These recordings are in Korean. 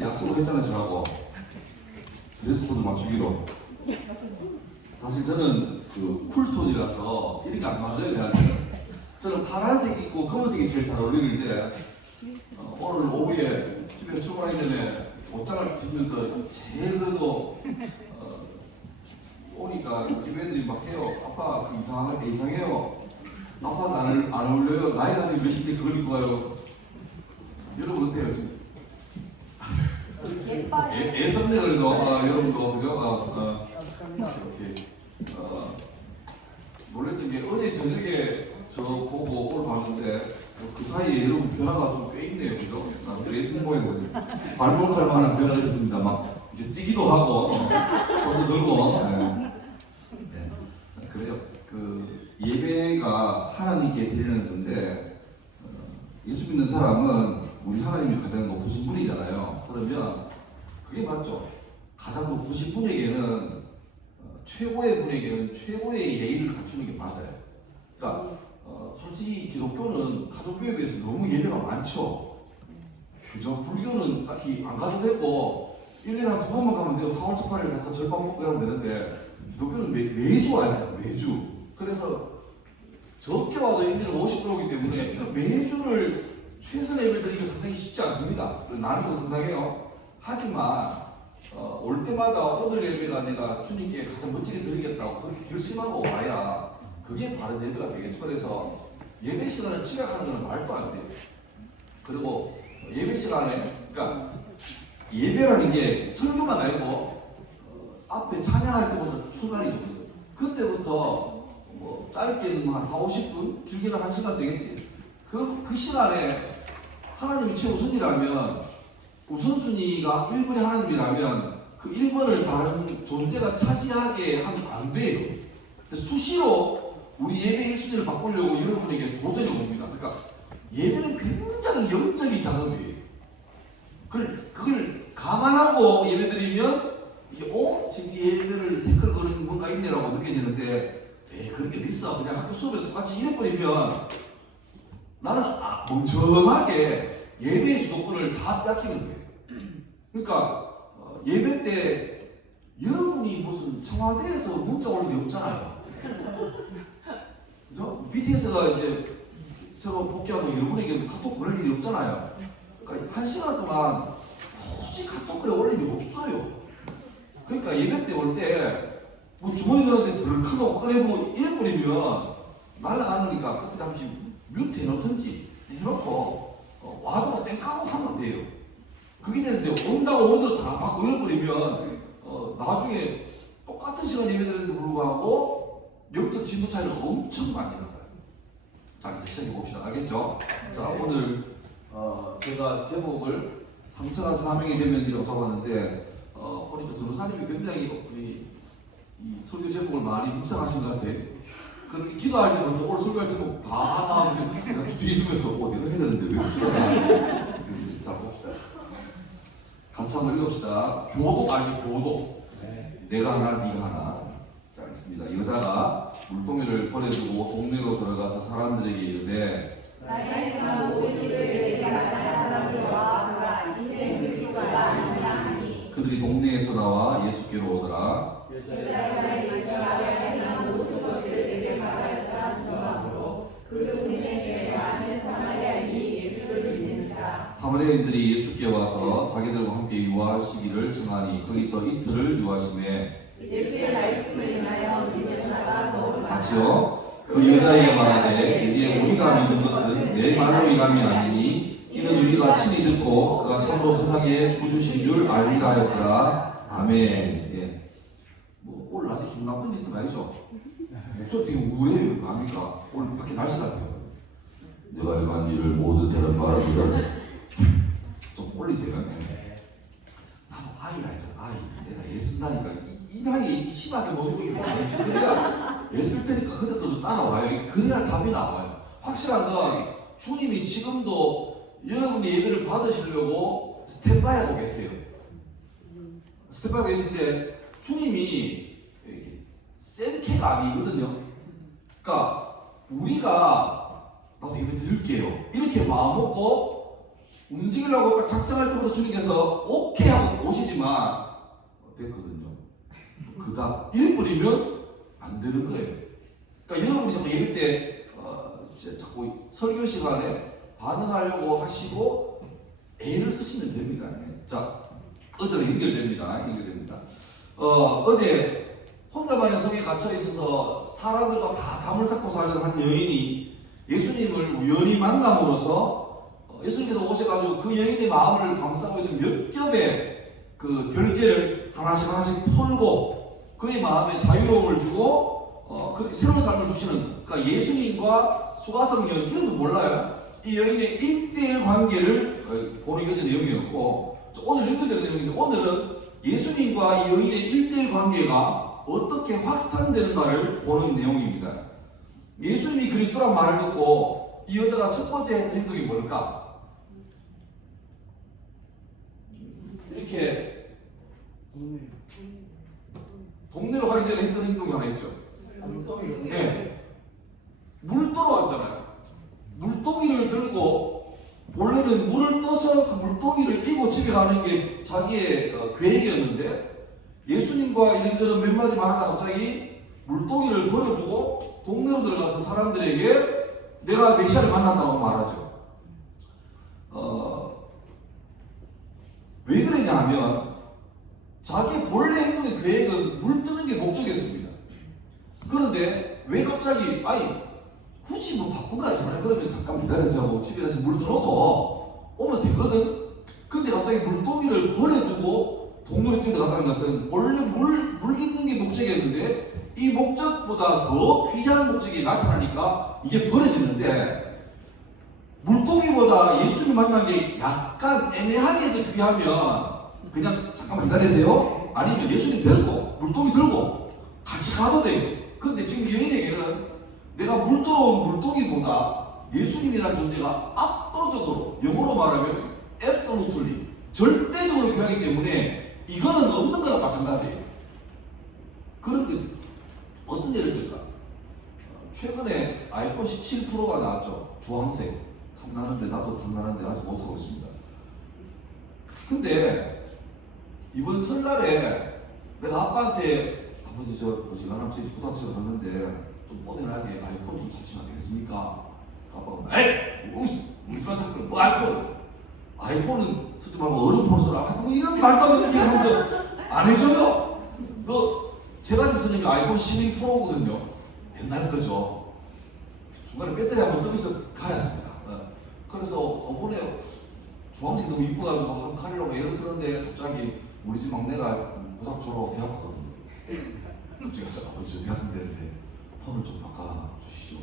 약속을 했잖아요, 저하고. 드레스 코드 맞추기로. 사실 저는 그 쿨톤이라서 이런 게 안 맞아요, 저한테는. 저는 파란색 입고 검은색이 제일 잘 어울리는데, 오늘 오후에 집에 출근하기 전에 옷장을 집면서 제일 그래도 오니까 집 애들이 막 해요. 아빠 그 이상해요. 아빠 나를 안 어울려요. 나이가 아직 몇인데 그걸 입고 가요. 여러분 어때요 지금? 예뻐요. 애썼네 그래도 여러분도 그죠? 이렇게 놀랬던 게 어제 저녁에 저 보고 오늘 봤는데 그 사이에 여러분 변화가 좀 꽤 있네요, 그죠? 남들이 애쓴 모양이 거죠. 발목할 만한 변화가 있었습니다. 막 이제 뛰기도 하고 손도 들고. 네. 그래요. 그 예배가 하나님께 드리는 건데 예수 믿는 사람은 우리 하나님이 가장 높으신 분이잖아요. 그러면 그게 맞죠. 가장 높으신 분에게는 최고의 분에게는 최고의 예의를 갖추는 게 맞아요. 그러니까 솔직히 기독교는 가족교회에 비해서 너무 예배가 많죠. 그죠? 불교는 딱히 안 가도 되고 1년에 한 2번만 가면 돼요. 4월 18일 가서 절반 먹고 이러면 되는데 기독교는 매주 와야 돼요. 매주. 그래서 적게 와도 1년에 50%이기 때문에 매주를 최선의 예배를 드리기가 상당히 쉽지 않습니다. 난이도 상당해요. 하지만 올 때마다 오늘 예배가 내가 주님께 가장 멋지게 드리겠다고 그렇게 결심하고 와야 그게 바른 예배가 되겠죠. 그래서 예배 시간을 지각하는 건 말도 안 돼요. 그리고 예배 시간에 그러니까 예배라는 게 설교가 아니고 앞에 찬양할 때부터 순간이죠. 그때부터 뭐 짧게는 한 4, 50분, 길게는 1시간 되겠지. 그 시간에 하나님이 최우선이라면 우선순위가 1번이 하나님이라면 그 1번을 다른 존재가 차지하게 하면 안 돼요. 수시로 우리 예배 1순위를 바꾸려고 여러분에게 도전이 옵니다. 그러니까 예배는 굉장히 영적인 작업이에요. 그걸 감안하고 예배드리면 이게 지금 예배를 태클 거는 뭔가 있네라고 느껴지는데 그런 게 있어. 그냥 학교 수업에 똑같이 잃어버리면 나는 멍청하게 예배의 주도권을 다 뺏기는 거예요. 그러니까 예배 때 여러분이 무슨 청와대에서 문자 오는 게 없잖아요. 그죠? BTS가 이제 새로 복귀하고 여러분에게 카톡 보낼 일이 없잖아요. 그러니까 1시간 동안 굳이 카톡글에 올릴 일이 없어요. 그러니까 예배 때 올 때 뭐 주머니 넣었는데 들카고 꺼내보고 이래버리면 날아가니까 그때 잠시 뮤트 해놓든지 해놓고 와도 쌩까고 하면 돼요. 그게 되는데 온다고 온도 다 받고 이래버리면 나중에 똑같은 시간 예배드리는데 불구하고 영적 진도 차이를 엄청 많이 나요. 자, 이제 시작해 봅시다. 알겠죠? 자, 오늘 제가 제목을 상처가 사명이 되면이라고 적었는데 보니까 전도사님이 굉장히 이 설교 제목을 많이 묵상하신 것 같아요. 그렇게 기도할 때 벌써 오늘 설교할 제목 다 나와서 내가 뒤에 있으면서 내가 해야 되는데 왜 그러지? 자, 봅시다. 같이 한번 읽읍시다. 교독 아니에요, 교독. 내가 하나, 네가 하나. 자, 읽습니다. 여자가 물동이를 버려두고 동네로 들어가서 사람들에게 이르되 나이가 모든 일을 내게 맡아 사람을 모아보라. 이는 그리스도가 아니냐 하니 그들이 동네에서 나와 예수께로 오더라. 여자가 이르되 내가 모든 것을 내게 말하였다 주장하므로 그 동네에 많은 사마리아인이 예수를 믿는지라. 사마리아인들이 예수께 와서 자기들과 함께 유하시기를 청하니 거기서 이틀을 유하심에 예수의 말씀을 인하여 믿는 자가 너무 많아. 같이요. 그 여자에게 말하되 이제 우리가 믿는 것은 내 말로 인함이 아니니 이는 우리가 친히 듣고 그가 참으로 세상의 구주신 줄 알리라 하였더라. 아멘. 예. 뭐 오늘 아직 기분 나쁜 짓은 아니죠? 목소리 되게 우울해요. 아닙니까? 오늘 밖에 날씨 같아요. 내가 행한 일을 모든 사람 바라보자. 좀 올리세요. 나도 아이라 했잖아. 아이. 내가 애 쓴다니까. 이 나이에 심하게 못 이기고 그냥 애 쓸 테니까 그때도 따라와요. 그래야 답이 나와요. 확실한 건 주님이 지금도 여러분의 예배를 받으시려고 스탠바이 하고 계세요. 스탠바이 계실 때 주님이 센케가 아니거든요. 그러니까 우리가 나도 예배 드릴게요. 이렇게 마음 먹고 움직이려고 딱 작정할 때부터 주님께서 오케이 하고 오시지만 됐거든요. 그다 일부리면 안 되는 거예요. 그러니까 여러분이 자꾸 예배 때 자꾸 설교 시간에 반응하려고 하시고 애를 쓰시면 됩니다. 자, 어제는 연결됩니다. 어제 혼자만의 성에 갇혀 있어서 사람들과 다 담을 쌓고 사는 한 여인이 예수님을 우연히 만남으로써 예수님께서 오셔가지고 그 여인의 마음을 감싸고 있는 몇 겹의 그 결계를 하나씩 풀고 그의 마음에 자유로움을 주고 그렇게 새로운 삶을 주시는, 그러니까 예수님과 수가성 여인, 이름도 몰라요. 이 여인의 1대1 관계를 보는 게 어제 내용이었고, 오늘 연결되는 내용인데, 오늘은 예수님과 이 여인의 1대1 관계가 어떻게 확산되는가를 보는 내용입니다. 예수님이 그리스도란 말을 듣고 이 여자가 첫 번째 했던 행동이 뭘까? 이렇게 동네로 가기 전에 했던 행동이 하나 있죠. 네. 물떠러 왔잖아요. 물동이를 들고, 본래는 물을 떠서 그 물동이를 이고 집에 가는 게 자기의 계획이었는데, 예수님과 이런저런 몇 마디 말하다 갑자기 물동이를 버려두고 동네로 들어가서 사람들에게 내가 메시아를 만났다고 말하죠. 왜 그러냐 하면 자기 본래 행동의 계획은 물 뜨는 게 목적이었습니다. 그런데 왜 갑자기 굳이 뭐 바꾼 거 아니잖아요. 그러면 잠깐 기다려서 뭐 집에 가서 물 들어서 오면 되거든. 근데 갑자기 물동이를 버려두고 동물의 뛰어 갔다는 것은 원래 물 깃는 게 목적이었는데 이 목적보다 더 귀한 목적이 나타나니까 이게 버려지는데, 물동이보다 예수님 만난 게 약간 애매하게 더 귀하면 그냥 잠깐만 기다리세요. 아니면 예수님 들고 물동이 들고 같이 가도 돼요. 근데 지금 여인에게는 내가 물 들어온 물동이보다 예수님이라는 존재가 압도적으로, 영어로 말하면 absolutely, 절대적으로 귀하기 때문에 이거는 없는 거랑 마찬가지예요. 그런 거지. 어떤 예를 들까? 최근에 아이폰 17 프로가 나왔죠. 주황색. 탐나는데, 나도 탐나는데 아직 못 사고 있습니다. 근데 이번 설날에 내가 아빠한테 아버지 저 어지간하면 저희 고등학교에 갔는데 좀 뽀대나게 아이폰 좀 사주시면 안 되겠습니까? 아빠가 에이! 우리만 살 거야. 뭐 아이폰은 쓰지 말고 어른폰 써라. 뭐 이런 말도 안 되는 하면서 안 해줘요. 제가 지금 쓰는 게 아이폰 12 프로거든요. 옛날 거죠. 중간에 배터리 한번 서비스 갈았습니다. 그래서 어번에 주황색이 너무 이뻐가지고 한번 가려고 애를 쓰는데 갑자기 우리 집 막내가 고등학교 졸업하고 대학 갔거든요. 갑자기 아버지 저 대학생 되는데 폰을 좀 바꿔주시죠.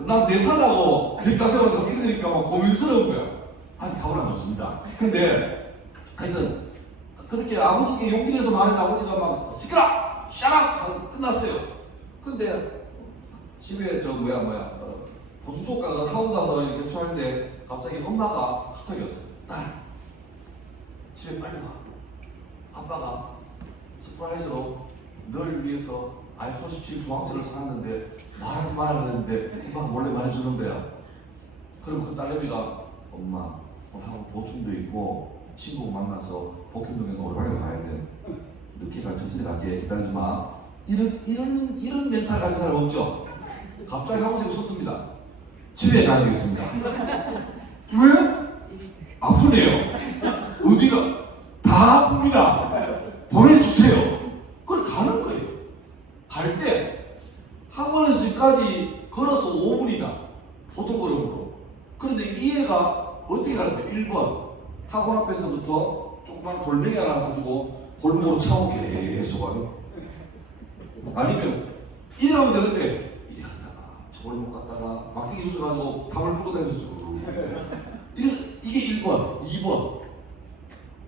난 4살하고 그러니까 세워서 이러니까 막 고민스러운 거야. 아직 답을 안 줬습니다. 근데 하여튼 그렇게 아버지께 용기 내서 말했는데 아버지가 막 시끄러! 샤락! 끝났어요. 근데 집에 보충소가가 학원 가서 이렇게 수하는데 갑자기 엄마가 카톡이 왔어요. 딸, 집에 빨리 와. 아빠가 서프라이즈로 너를 위해서 아이폰 17 주황색을 사놨는데 말하지 말아 그랬는데 엄마가 몰래 말해주는 거야. 그럼 그 딸내미가 엄마 오늘 하고 보충도 있고 친구 만나서 복현동에 노래방에 가야 돼. 늦게 가 천천히 갈게. 기다리지 마. 이런 멘탈 가진 사람 없죠? 갑자기 학원생이 손 듭니다. 집에 가야 되겠습니다. 왜? 아프네요. 어디가? 다 아픕니다. 보내주세요. 그걸 가는 거예요. 갈 때 학원에서 집까지 걸어서 5분이다. 보통 걸음으로. 그런데 이 애가 어떻게 가는데? 1번 학원 앞에서부터 조그만 돌멩이 하나 가지고 골목으로 차고 계속 가요. 아니면 이래 가면 되는데 이래 갔다가 저 골목 갔다가 막대기 주워가지고 담을 풀고 다니면서 이게 1번, 2번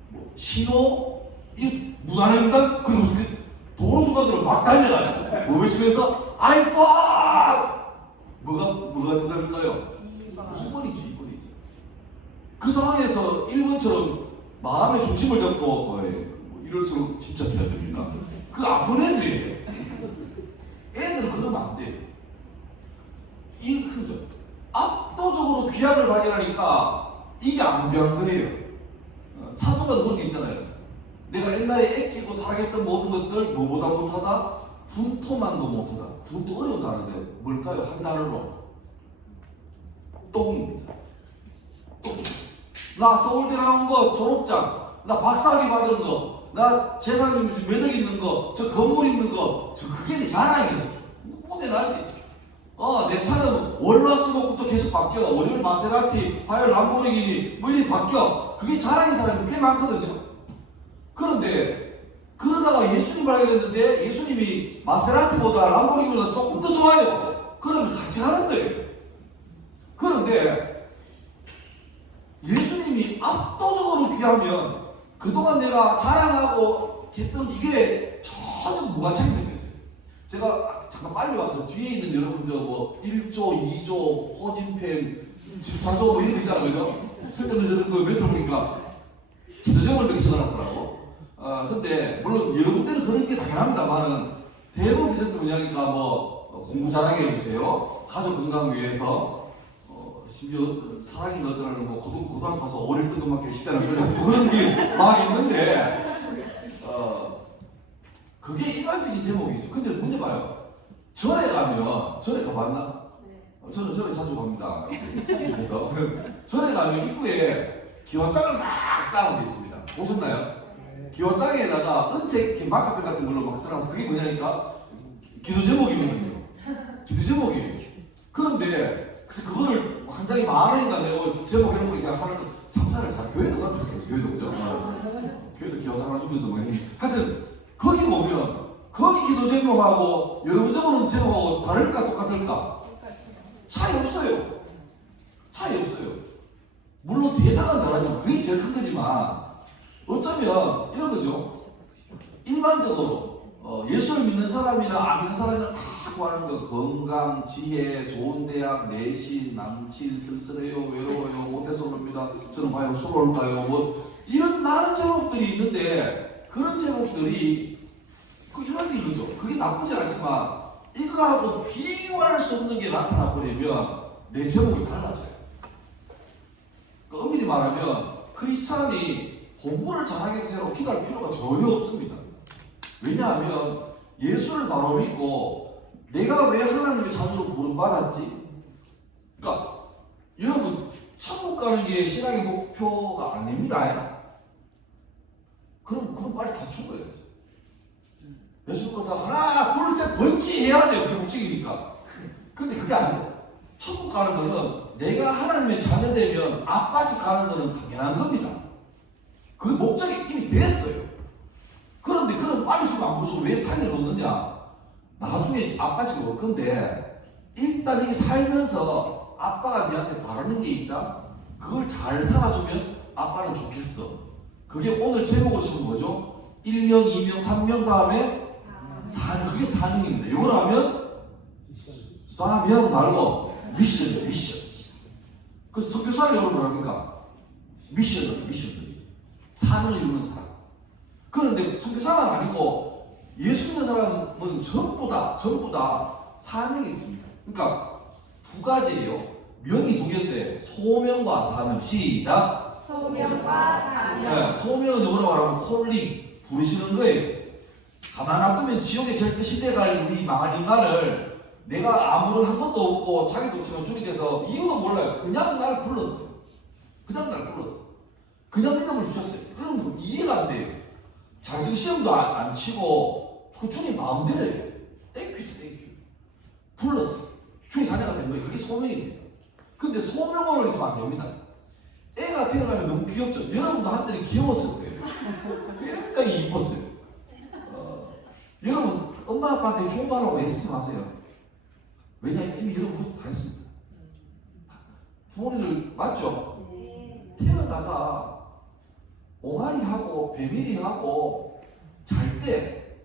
뭐 신호, 이 무단횡단, 그리고 무슨 도로 주간으로 막 달려가요. 뭐 외치면서 아이폰! 뭐가 정답일까요? 2번이지. 그 상황에서 1번처럼 마음의 중심을 잡고 이럴수록 침착해야 됩니다. 그 아픈 애들이에요. 애들은 그러면 안 돼요. 그죠? 압도적으로 귀함을 발견하니까 이게 안 귀한 거예요. 찬송가도 그런 게 있잖아요. 내가 옛날에 애끼고 사랑했던 모든 것들 뭐보다 못하다? 분토만도 못하다. 분토 어려운 단어인데 뭘까요? 한 단어로 똥입니다. 똥. 나 서울대 나온 거 졸업장, 나 박사학위 받은 거, 나 재산 매덕 있는 거, 저 건물 있는 거, 저 그게 내 자랑이었어. 못해 나지. 내 차는 월화수목부터 계속 바뀌어. 월요일 마세라티, 화요일 람보르기니 뭐 이렇게 바뀌어. 그게 자랑인 사람이 꽤 많거든요. 그런데 그러다가 예수님 알게 됐는데 예수님이 마세라티보다 람보르기니보다 조금 더 좋아요. 그러면 같이 가는 거예요. 그런데 예수님이 압도적으로 귀하면 그동안 내가 자랑하고 했던 이게 전혀 무가치하게 느껴져요. 제가 잠깐 빨리 와서 뒤에 있는 여러분 뭐 1조, 2조, 호진펜, 14조 뭐 이런 거 있잖아요. 그죠? 쓸데없는 저런 거 멘트 보니까 기도제목을 이렇게 적어놨더라고. 근데 물론 여러분들은 그런 게 당연합니다만은 대부분 기독교 이야기니까 뭐 공부 잘하게 해주세요. 가족 건강 위해서 심지어 사랑이 너더라는 뭐 고등학교 가서 어릴 뜬금맞게 10대나 이런 그런 게 막 있는데 그게 일반적인 제목이죠. 근데 문제 봐요. 절에 가봤나? 저는 절에 자주 갑니다. 그래서 절에 가면 입구에 기와장을 막 쌓은 게 있습니다. 보셨나요? 기와장에다가 은색 마카펜 같은 걸로 막 써놔서 그게 뭐냐니까 기도 제목이거든요. 기도 제목이에요. 그런데 그래서 그거를 한 장에 10,000원인가 내고 제목 이런 거 그냥 하는 거 장사를 잘 교회도 가면 좋겠죠. 교회도 그죠? 교회도 기와장 하나 주면서 뭐 하여튼 거기 보면 거기 기도 제목하고 여러분 적어놓은 제목하고 다를까 똑같을까? 차이 없어요. 차이 없어요. 물론 대상은 다르지만 그게 제일 큰 거지만 어쩌면 이런 거죠. 일반적으로 예수를 믿는 사람이나 안 믿는 사람이나 다 구하는 거 건강, 지혜, 좋은 대학, 내신, 남친, 쓸쓸해요, 외로워요, 모태솔로입니다. 저는 과연 수로올까요? 뭐 이런 많은 제목들이 있는데 그런 제목들이 그 일반적인 거죠. 그게 나쁘진 않지만 이거하고 비교할 수 없는 게 나타나 버리면 내 제목이 달라져요. 그러니까 엄밀히 말하면 크리스찬이 공부를 잘하게 되도록 기도할 필요가 전혀 없습니다. 왜냐하면 예수를 바로 믿고 내가 왜 하나님의 자녀로 부름받았지? 그러니까 여러분 천국 가는 게 신앙의 목표가 아닙니다. 그럼 빨리 다 죽어야지. 예수님도 다 하나 둘 셋 번지 해야 돼요. 그게 목적이니까. 근데 그게 아니에요. 천국 가는 거는 내가 하나님의 자녀 되면 아빠집 가는 거는 당연한 겁니다. 그 목적이 이미 됐어요. 그런데 그럼 빨리 죽으면 안 보시고 왜 살려놓느냐? 나중에 아빠집에 올 건데 일단 이게 살면서 아빠가 니한테 바라는 게 있다? 그걸 잘 살아주면 아빠는 좋겠어. 그게 오늘 제목으로 지금 뭐죠? 1년, 2년, 3년 다음에 4년. 그게 4년입니다. 이걸 하면 사명 말고 미션이에요. 미션. 그 선교사를 여러분 뭐랍니까? 미션이에요. 미션. 사명을 이루는 사람. 그런데 선교사만 아니고 예수 믿는 사람은 전부 다 사명이 있습니다. 그러니까 두 가지예요. 명이 두 개인데 소명과 사명. 시작. 소명과 사명. 네, 소명은 영어로 말하면 콜링, 부르시는 거예요. 가만 놔두면 지옥에 절대 시대갈 우리 망할 인간을 내가 아무런 한 것도 없고 자기도 키워 주게 돼서 이유도 몰라요. 그냥 날 불렀어요. 그냥 믿음을 주셨어요. 그럼 이해가 안 돼요. 자기 시험도 안 치고 그 주님 마음대로 해요. 땡큐. 불렀어요. 주님 자녀가 된 거예요. 그게 소명입니다. 근데 소명으로 있으면 안 됩니다. 애가 태어나면 너무 귀엽죠. 여러분도 한때는 귀여웠을 거예요. 굉장히 이뻤어요. 여러분 엄마 아빠한테 흉보라고 애쓰지 마세요. 왜냐하면 이미 여러분 그것도 다 했습니다. 부모님들 맞죠? 태어나가 옹알이하고 배밀이하고 잘 때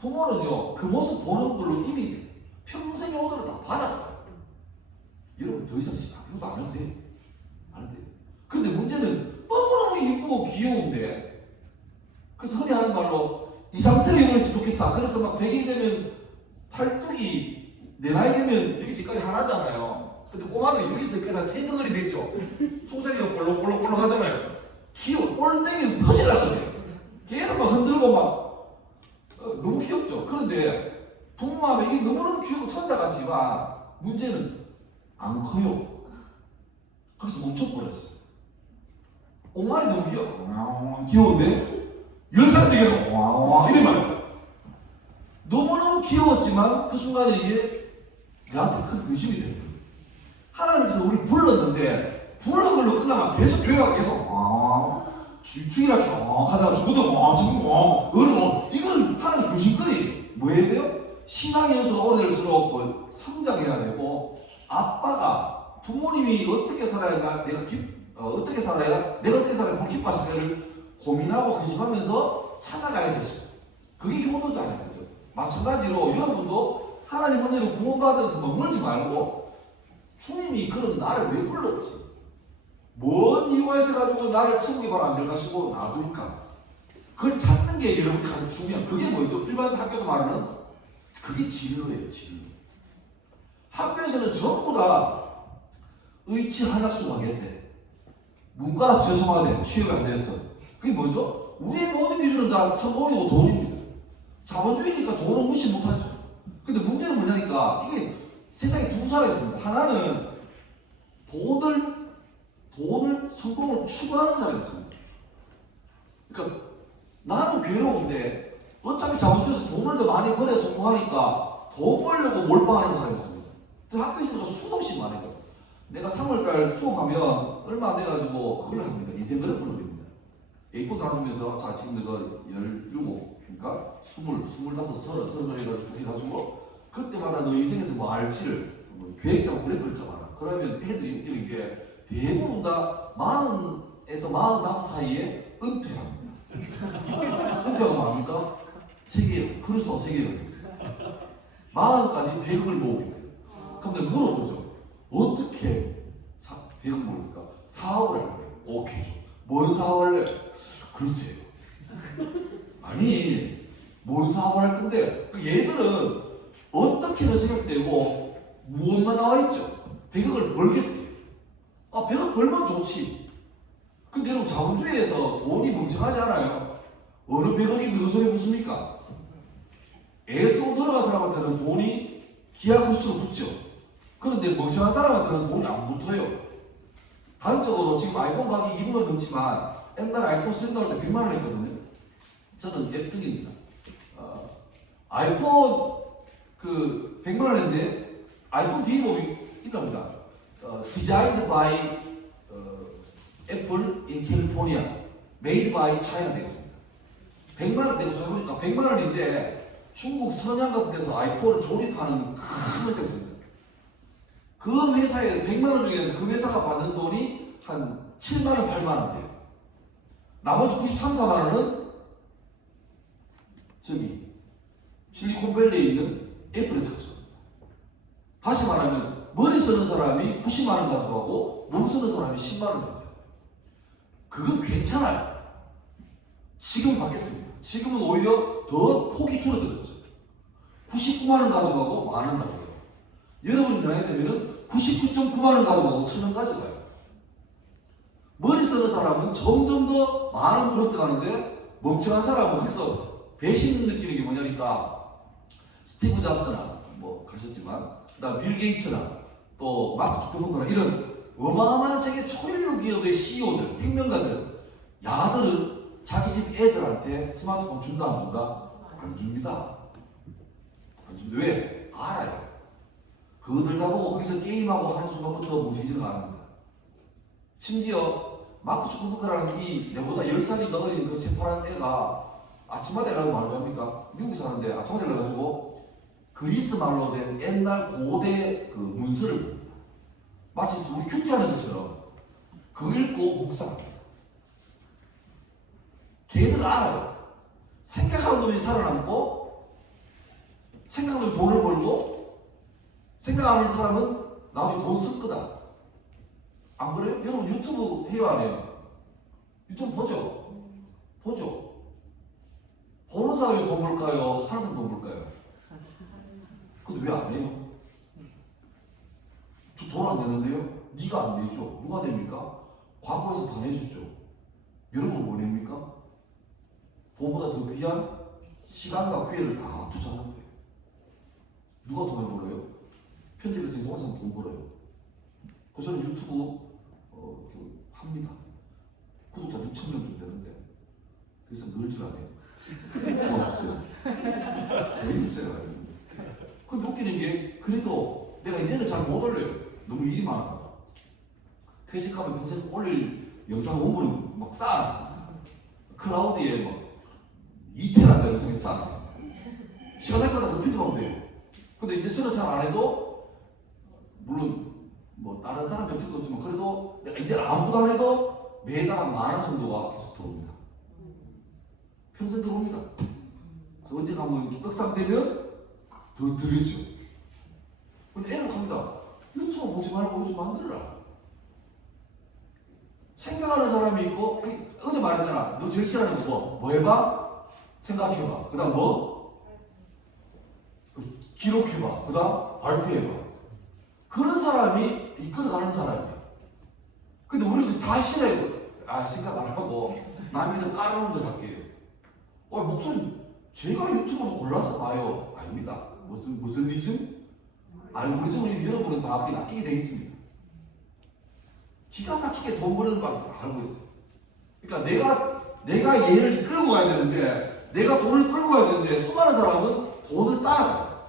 부모는요 그 모습 보는 걸로 이미 평생의 오더를 다 받았어요. 여러분 더 이상 이것도 안 해도 돼요. 근데 문제는 너무너무 이쁘고 귀여운데 그래서 흔히 하는 말로 이 상태로 영원했으면 좋겠다. 그래서 막 100일 되면 팔뚝이 내 나이 되면 여기서 여기까지 하나잖아요. 근데 꼬마들이 여기서 그냥 새 덩어리 되죠. 소세지가 볼록볼록 하잖아요. 귀여워. 꼴땡이는 퍼질라거든요. 계속 막 흔들고 막 너무 귀엽죠. 그런데 부모하면 이게 너무너무 귀여운 천사 같지만 문제는 안 커요. 그래서 멈춰버렸어요. 옹알이 너무 귀여워. 귀여운데 10살 되게서 와와 이래 말이야. 너무너무 귀여웠지만 그 순간에 이게 나한테 큰 의심이 되는 거예요. 하나님께서 우리 불렀는데 부른 걸로 끝나면 계속 교회가 계속 주일날 쭉 하다가 죽어도 지금 어려워. 이거는 하나님 의심거리 뭐 해야 돼요? 신앙의 연수가 오래될수록 뭐 성장해야 되고 아빠가 부모님이 어떻게 살아야 내가 어떻게 살아야 내가 어떻게 살아야 뭘 기뻐하실까를 고민하고 근심하면서 찾아가야 되죠. 그게 효도잖아요. 그죠? 마찬가지로 여러분도 하나님 은혜로 구원받아서 머물지 말고 주님이 그럼 나를 왜 불렀지? 뭔 이유가 있어가지고 나를 천국에 바로 안 들어가시고 놔둘까? 그걸 찾는 게 여러분 가장 중요한 그게 뭐죠? 일반 학교에서 말하는 그게 진로예요. 진로. 학교에서는 전부 다 의치 한약수 가겠대. 문과라서 죄송하대. 취업이 안 됐어. 그게 뭐죠? 우리의 모든 기준은 다 성공이고 돈입니다. 자본주의니까 돈은 무시 못하죠. 근데 문제는 뭐냐니까 이게 세상에 두 사람이 있습니다. 하나는 돈을 성공을 추구하는 사람이 있습니다. 그러니까 나는 괴로운데 어차피 자본주의에서 돈을 더 많이 벌어야 성공하니까 돈 벌려고 몰빵하는 사람이 있습니다. 저 학교에서 수도 없이 많아요. 내가 3월달 수업하면 얼마 안 돼가지고 그걸 합니다. 인생 그래프를 그립니다. A4 나누면서 자 지금 내가 17 그러니까 20, 25, 30 해가지고 그때마다 너 인생에서 뭐 할지를 계획자고 그래프를 짜봐라. 그러면 애들이 웃기는 게 대부분 다 40에서 45 사이에 은퇴합니다. 은퇴가 뭡니까? 세계 그리스도 세계예요. 40까지 100을 모으게 돼요. 그럼 내가 물어보죠. 어떻게 100을 모을까? 사업을 할 거예요. 오케이죠. 뭔 사업을 할래? 글쎄요. 아니 뭔 사업을 할 건데 얘들은 어떻게든 생각되고 무엇만 나와 있죠. 100억을 벌겠대. 100억 벌면 좋지. 근데 여러분 자본주의에서 돈이 멍청하지 않아요. 어느 100억이 그 손에 붙습니까? 애 쓰고 들어간 사람한테는 돈이 기하급수로 붙죠. 그런데 멍청한 사람한테는 돈이 안 붙어요. 단적으로 지금 아이폰 가격이 200원 넘지만 옛날에 아이폰 쓴다고 할 때 100만 원 했거든요. 저는 앱등입니다. 아이폰 100만 원인데 아이폰 뒤에 보면 이겁니다. Designed by Apple in California, made by China 되겠습니다. 100만 원 내가 써보니까 100만 원인데 중국 선양 같은 데서 아이폰을 조립하는 큰 회사가 있습니다. 그 회사에 100만 원 중에서 그 회사가 받는 돈이 한 7만 원, 8만 원 돼요. 나머지 93, 4만 원은 저기 실리콘밸리에 있는 애플에서 가져갑니다. 다시 말하면 머리 쓰는 사람이 90만 원 가져가고 몸 쓰는 사람이 10만 원 가져가요. 그건 괜찮아요. 지금 바뀌었습니다. 지금은 오히려 더 폭이 줄어들었죠. 99만 원 가져가고 만 원 가져가요. 여러분이 나이 되면은 99.9만 원 가져가고 1,000원 가져가요. 머리 쓰는 사람은 점점 더 많은 그릇 가는데 멍청한 사람은 그래서 배신 느끼는 게 뭐냐니까 스티브 잡스나 뭐 가셨지만 그다음 빌 게이츠나 또 마크 주커버그나 이런 어마어마한 세계 초일류 기업의 CEO들, 혁명가들, 야들은 자기 집 애들한테 스마트폰 준다 안 준다? 안 줍니다. 안 줍니다. 왜? 알아요. 그들 다 보고 거기서 게임하고 하는 순간부터 무지개를 압니다. 심지어 마크 주커버그라는 이 내보다 10살이 더 어린 그 새파란 애가 아침마다 라고 말도 합니까? 미국에 사는데 아침마다 가지고 그리스 말로 된 옛날 고대 그 문서를 봅니다. 마치 우리 큐티하는 것처럼 그거 읽고 묵상합니다. 걔들 알아요. 생각하는 놈이 살아남고 생각하는 놈이 돈을 벌고 생각하는 사람은 나중에 돈 쓸 거다. 안 그래요? 여러분 유튜브 해요 안 해요? 유튜브 보죠? 보죠? 보는 사람이 돈 벌까요? 하는 사람이 돈 벌까요? 근데 왜 안 해요? 저 돈 안 내는 누가 냅니까? 광고에서 다 내주죠. 여러분 뭐 냅니까? 돈보다 더 귀한 시간과 기회를 다 투자하는 거예요. 누가 돈을 벌어요? 편집에서 이성화사람 돈 벌어요. 그 저는 유튜브 합니다. 구독자 6,000명 좀 되는데 더 이상 늘질 않아요. 돈 없어요. 재미없어요. 근데 웃기는 게 그래도 내가 이제는 잘 못 올려요. 너무 일이 많아. 퇴직하면 평생 올릴 영상 원본을 막 쌓아놨습니다. 클라우드에 막 2테라짜리 영상에 쌓아놨습니다. 시간 날 때마다 그 피드하면 돼요. 근데 이제 저는 잘 안 해도 물론 뭐 다른 사람들 뜻도 없지만 그래도 내가 이제 아무도 안 해도 매달 한 10,000원 정도가 계속 들어옵니다. 평생 들어옵니다. 그래서 언제 가면 떡상되면 더 들리죠. 근데 애는 갑니다. 유튜브 보지 말고 이거 좀 만들어라. 생각하는 사람이 있고, 어제 말했잖아. 너 제일 싫어하는 거 뭐? 뭐 해봐? 생각해봐. 그 다음 뭐? 기록해봐. 그 다음 발표해봐. 그런 사람이 이끌어가는 사람이에요. 근데 우리는 다 싫어요. 아, 생각 안 하고 남이 더 까르는 거 할게요. 목사님, 제가 유튜브를 골라서 봐요. 아닙니다. 무슨 리즘? 알고리즘을 여러분은 다 낚이게 돼 있습니다. 기가 막히게 돈 버는 방법 다 알고 있어요. 그러니까 내가 얘를 끌고 가야 되는데, 내가 돈을 끌고 가야 되는데, 수많은 사람은 돈을 따라가요.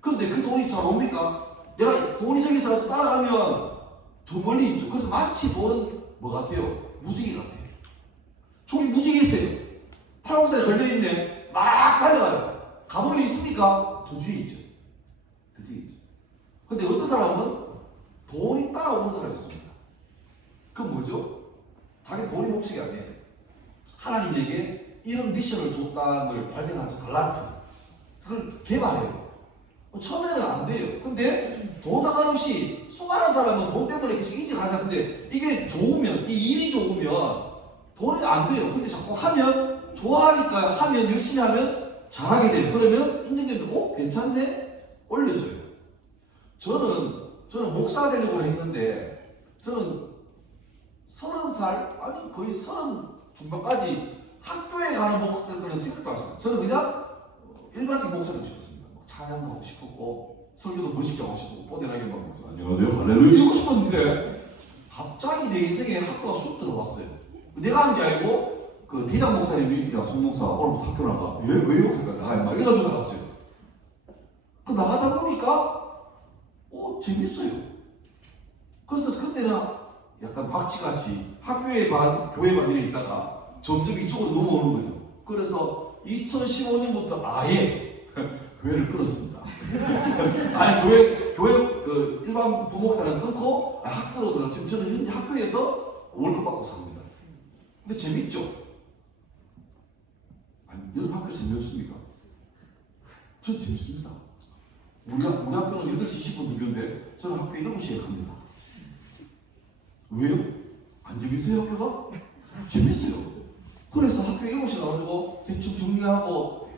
그런데 그 돈이 잘 옵니까? 내가 돈이 저기서 따라가면 더 멀리 있죠. 그래서 마치 돈은 뭐 같아요? 무지개 같아요. 종이 무지개 있어요. 팔목살에 걸려있네. 막 달려가요. 가만히 있습니까? 더 뒤에 있죠. 더 뒤에 있죠. 근데 어떤 사람은 돈이 따라오는 사람이 있습니다. 그건 뭐죠? 자기 돈이 목적이 아니에요. 하나님에게 이런 미션을 줬다는 걸 발견하죠. 달란트. 그걸 개발해요. 처음에는 안 돼요. 근데 돈 상관없이 수많은 사람은 돈 때문에 계속 이직하자. 근데 이게 좋으면, 이 일이 좋으면 돈이 안 돼요. 근데 자꾸 하면, 좋아하니까 하면, 열심히 하면 잘하게 돼요. 그러면 인정되면, 괜찮네? 올려줘요. 저는 목사가 되려고 했는데, 저는 30살, 아니 거의 30 중반까지 학교에 가는 목사들은 생각도 안 했어요. 저는 그냥 일반적 목사를 싶었습니다. 찬양도 하고 싶었고, 설교도 멋있게 하고 싶었고, 뽀대나게 막 해서 안녕하세요, 할렐루야 이러고 싶었는데, 갑자기 내 인생에 학교가 쑥 들어왔어요. 내가 하는 게 아니고, 그 대장 목사님이, 야, 송 목사, 오늘부터 학교 나가. 왜요? 그러니까 나가. 막 이래가지고 나갔어요. 그 나가다 보니까, 재밌어요. 그래서 그때는 약간 박쥐같이 학교에만, 교회만 이래 있다가 점점 이쪽으로 넘어오는 거죠. 그래서 2015년부터 아예 교회를 끊었습니다. 아니, 교회, 그 일반 부목사는 끊고 학교로 들어. 지금 저는 현재 학교에서 월급 받고 삽니다. 근데 재밌죠? 아니, 여러분 학교 재미없습니까? 전 재밌습니다. 우리 학교는 8시 20분 등교인데 저는 학교 7시에 갑니다. 왜요? 안 재밌어요, 학교가? 재밌어요. 그래서 학교 7시에 가가지고 대충 정리하고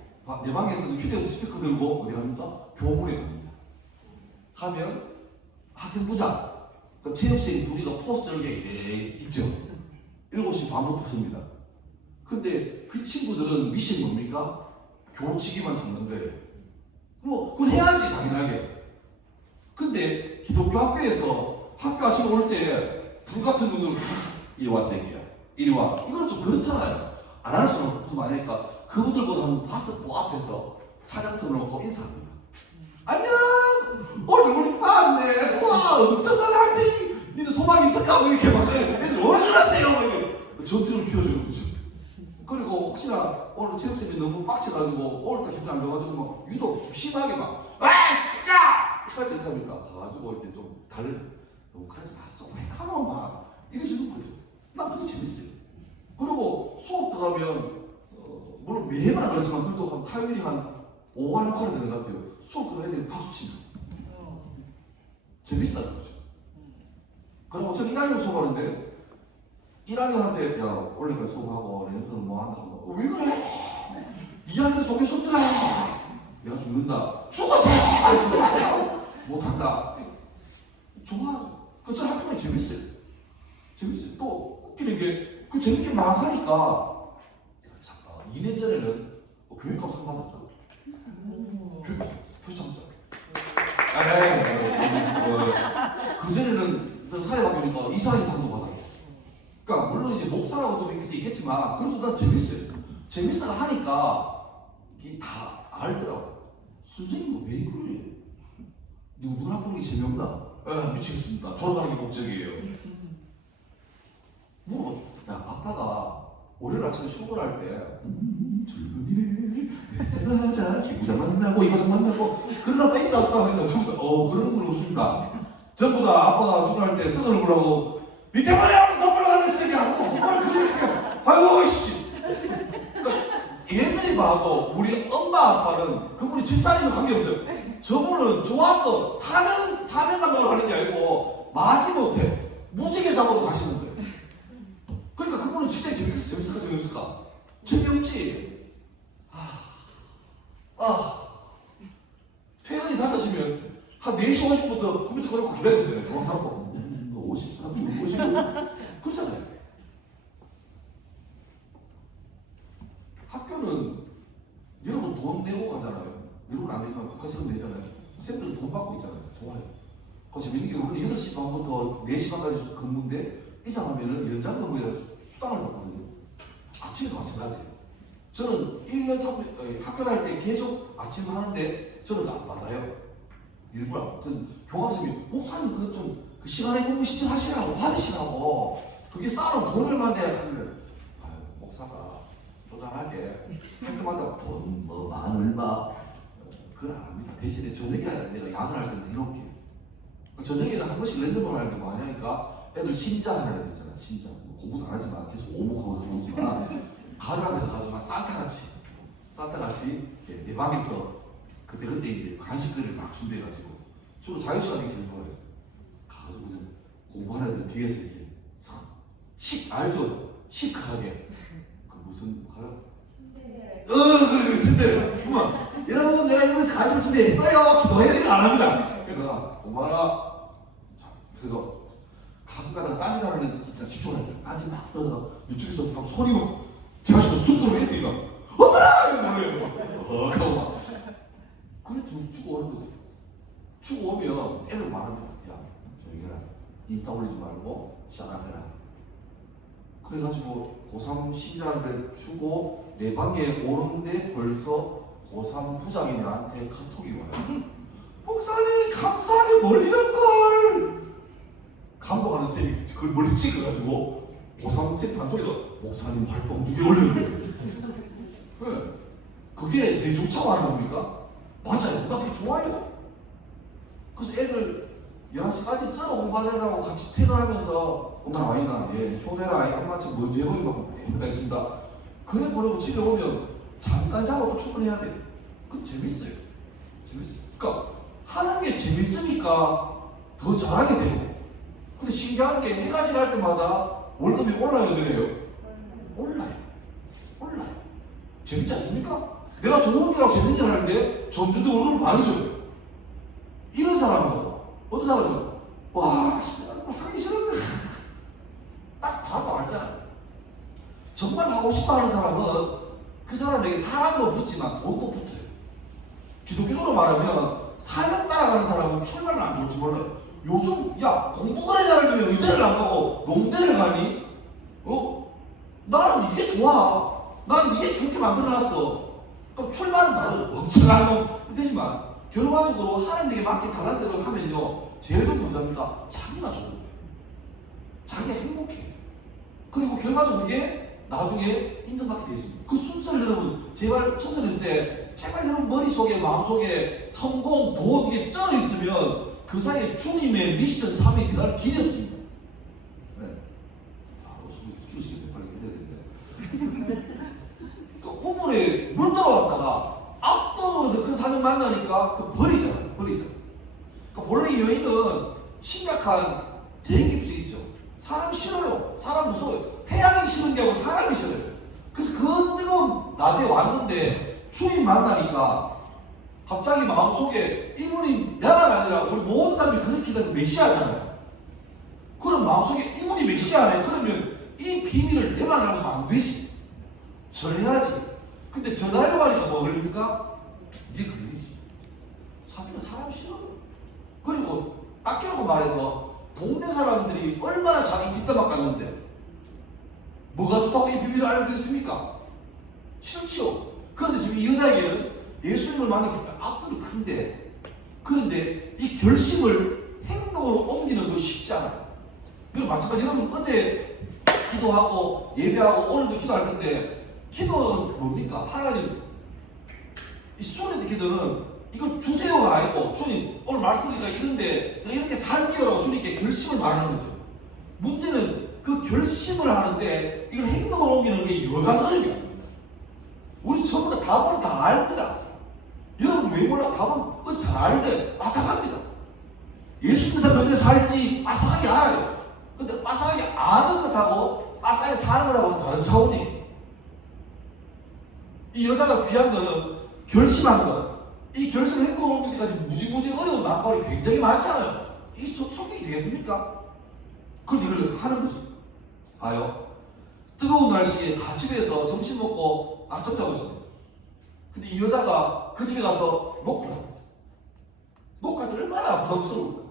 내 방에서 휴대폰 스피커 들고 어디 갑니까? 교문에 갑니다. 가면 학생부장, 그 체육생 둘이가 포스 절개 있죠. 7시 반부터 씁니다. 근데 그 친구들은 미션이 뭡니까? 교치기만 잡는 거예요. 그건 해야지, 당연하게. 근데 기독교 학교에서 학교 아침에 올 때 불 같은 눈으로 이리 와, 새끼야. 이리 와. 이거는 좀 그렇잖아요. 안 할 수는 없어 많으니까 그분들보다 한 5보 앞에서 차량 틀어놓고 인사합니다. 안녕! 오늘 우리 봤네. 와, 엄청난 화이팅! 니는 소망이 있을까? 뭐 이렇게 막 애들 얼마나세요? 전투를 키워주는 거죠. 그리고 혹시나 오늘 체육쌤이 너무 빡쳐가지고 오늘따라 기분이 안 좋아가지고 막 유독 좀 심하게 막 야! 할 때 타니까 가가지고 이제 좀 너무 가지 마소. 왜 가만 막 이러시는 거죠. 난 그게 재밌어요. 그리고 수업 들어가면 물론 매일은 그렇지만 그래도 한 타율이 한 5와 6화나 되는 것 같아요. 수업 들어가 애들이 박수 치는 재밌다는 거죠. 그리고 저 1학년 수업하는데 1학년한테 야 원래까지 수업하고 내년부터는 뭐 한다 하면 왜 그래? 2학년 종교 수업 들어. 내가 죽는다. 죽으세요! 하지 마세요! 못한다. 좋아. 그저 학교는 재밌어요. 재밌어요. 또 웃기는 게 그 재밌게 막 하니까 2년 전에는 교육감 상 받았다. 교육감 표창장. 그전에는 사회학교니까 이사회 상도 받아요. 그러니까 물론 이제 목사라고 좀 이렇게 있겠지만 그래도 난 재밌어요. 재밌어 하니까 이게 다 알더라고. 선생님 왜 그래? 누구 학교는 게 재미없나? 미치겠습니다. 졸업하는 게 목적이에요. 뭐, 야, 아빠가 월요일 아침에 출근할 때 출근이네, 엑스가자, 기부장 만나고 이과장 만나고 그러나 뺑다 없다 하니까 전부 다 그런 건 없습니다. 전부 다 아빠가 출근할 때 쓰는 얼굴하고 밑에 말이야 돈 벌어가는 새끼야 정말 그러니까 아유 씨. 그러니까 얘들이 봐도 우리 엄마 아빠는 그분이 집사님은 관계없어요. 저분은 좋았어. 사명 감당을 하는 게 아니고 마지못해 무지개 잡아도 가시는 거예요. 그러니까 그분은 직장이 재밌을까? 재미없지. 퇴근이 5시면 한 4시 50분부터 컴퓨터 꺼놓고 기다리잖아요. 가방 사고 53분 50분 그러잖아요. 학교는 여러분 돈 내고 가잖아요. 여러분 안 내지만 국가세금 내잖아요. 쌤들은 돈 받고 있잖아요. 좋아요. 그 재밌는 게 우리는 8시 반부터 4시 반까지 근무인데 이상하면은 연장 근무에 수당을 받거든요. 아침에도 마찬가지예요. 저는 1년 3년 학교 다닐 때 계속 아침 하는데 저는 안 받아요. 일부러. 교감선생님이 목사님 그 시간에 근무 신청하시라고 받으시라고 그게 쌓아놓은 돈을 만들어야 하는 목사가 쪼잔하게 할 돈 뭐 만 얼마 그건 안 합니다. 대신에 저녁에 내가 야근할 때는 이렇게 저녁에는 한 번씩 랜덤으로 하는 게 많이 하니까 애들 신자 하려고 했잖아. 신자 공부도 안 하지만 계속 오목하고 그러지만 가족한테 가지고 산타같이 내 방에서 그때 이제 간식거리를 막 준비해가지고 주로 자유시간이 제일 좋아요. 가지고 그냥 공부하는 애들 뒤에서 이렇게 알죠? 시크하게 그 무슨 가요? 그래 침대. 그만 여러분 내가 이번에 간식 준비했어요. 기도해야 안 합니다. 그래서 공부하라. 자 그래서 가끔 가다가 딴짓하는 애들 진짜 집중해야 돼. 딴짓 막 떠다가 이쪽에서 막 손이 막 제가 지금 쑥 들어오면 애들이 막 어머나! 이러고 놀래요. 하고 막 그래 주고 오는 거지. 주고 오면 애들 말합니다. 야 저희가 인스타 올리지 말고 시작하라. 그래가지고 고3 신자한테 주고 내 방에 오는데 벌써 고3 부장이 나한테 카톡이 와요. 목사님 감사하게 몰리는걸. 감독하는 쌤이 그걸 멀리 찍어가지고 고3 쌤 단톡에다 목사님 활동 중에 올리는 거예요. 그래. 그게 내 좋자고 하는 겁니까? 맞아요. 나 그게 좋아요. 그래서 애들 11시까지 쩔어 공부하느라고 같이 퇴근하면서 엄마 와이나 예 효대라 엄마 지금 뭐 제목이 막 있습니다. 그래 보내고 집에 오면 잠깐 자고 또 출근해야 돼. 그럼 재밌어요. 그러니까 하는 게 재밌으니까 더 잘하게 되고. 근데 신기한 게 해가 지날 때마다 월급이 올라야 되네요. 올라요. 재밌지 않습니까? 내가 좋은 일하고 재밌는 일 하는데 점점 더 월급을 많이 줘요. 이런 사람하고 어떤 사람은 와 하기 싫은데 딱 봐도 알잖아요. 정말 하고 싶어 하는 사람은 그 사람에게 사랑도 붙지만 돈도 붙어요. 기독교적으로 말하면 사명 따라가는 사람은 출발을 안 좋을지 몰라요. 요즘 야 공부가 잘하면 의대를 안 가고 농대를 가니? 나는 이게 좋아. 난 이게 좋게 만들어놨어. 그럼 출발은 다르죠. 멍청한 놈 되지만 결과적으로 하는 데에 맞게 다른 대로 하면요 제일 좋은 건 뭐랍니까? 자기가 좋은 거예요. 자기가 행복해. 그리고 결과적으로 그게 나중에 인정받게 되어 있습니다. 그 순서를 여러분 제발 청소년 때 제발 여러분 머릿속에 마음속에 성공, 돈 이게 쪄 있으면 그 사이에 주님의 미션 3이 들어갈 길이 없습니다. 네. 손이 키우시겠네. 빨리 해야 되는데. 그 우물에 물 들어갔다가 압도적으로 더 큰 사명 만나니까 그 버리잖아요. 그러니까 본래 여인은 심각한 대인기피증 있죠. 사람 싫어요. 사람 무서워요. 태양이 싫은 게 아니고 사람이 싫어요. 그래서 그 뜨거운 낮에 왔는데 주님 만나니까 갑자기 마음속에 이분이 나만 아니라 우리 모든 사람이 그렇게 기다리는 메시아잖아요. 그럼 마음속에 이분이 메시아네. 그러면 이 비밀을 내만 알아서 안 되지. 전해야지. 근데 전하려고 하니까 뭐 걸립니까? 이게 걸리지. 자기는 사람 싫어. 그리고 아끼라고 말해서 동네 사람들이 얼마나 자기 뒷담화 깠는데 뭐가 좋다고 이 비밀을 알려주겠습니까? 싫죠. 그런데 지금 이 여자에게는 예수님을 만나기 때문에 앞으로 큰데, 그런데 이 결심을 행동으로 옮기는 거 쉽지 않아요. 그리고 마찬가지 여러분 어제 기도하고 예배하고 오늘도 기도할 텐데, 기도는 뭡니까? 하나님, 이 수련의 기도는 이거 주세요가 아니고, 주님 오늘 말씀드리니까 이런데 이렇게 살게요라고 주님께 결심을 말하는 거죠. 문제는 그 결심을 하는데 이걸 행동으로 옮기는 게 여간 어렵이야. 우리 전부 다 답은 다 압니다. 여러분 왜 몰라? 답은 잘 알는데 아삭합니다. 예수 믿는 사람 어떻게 살지 아삭하게 알아요. 근데 아삭하게 아는 것하고 아삭하게 사는 것하고는 다른 차원이에요. 이 여자가 귀한 거는 결심한 것. 이 결심을 행동으로 옮기기까지 무지무지 어려운 난관이 굉장히 많잖아요. 이 성격이 되겠습니까? 그럼 이걸 하는 거죠. 봐요. 뜨거운 날씨에 다 집에서 점심 먹고 낮잠 자고 있어요. 근데 이 여자가 그 집에 가서 녹화를 합니다. 녹화할 때 얼마나 부담스러울까.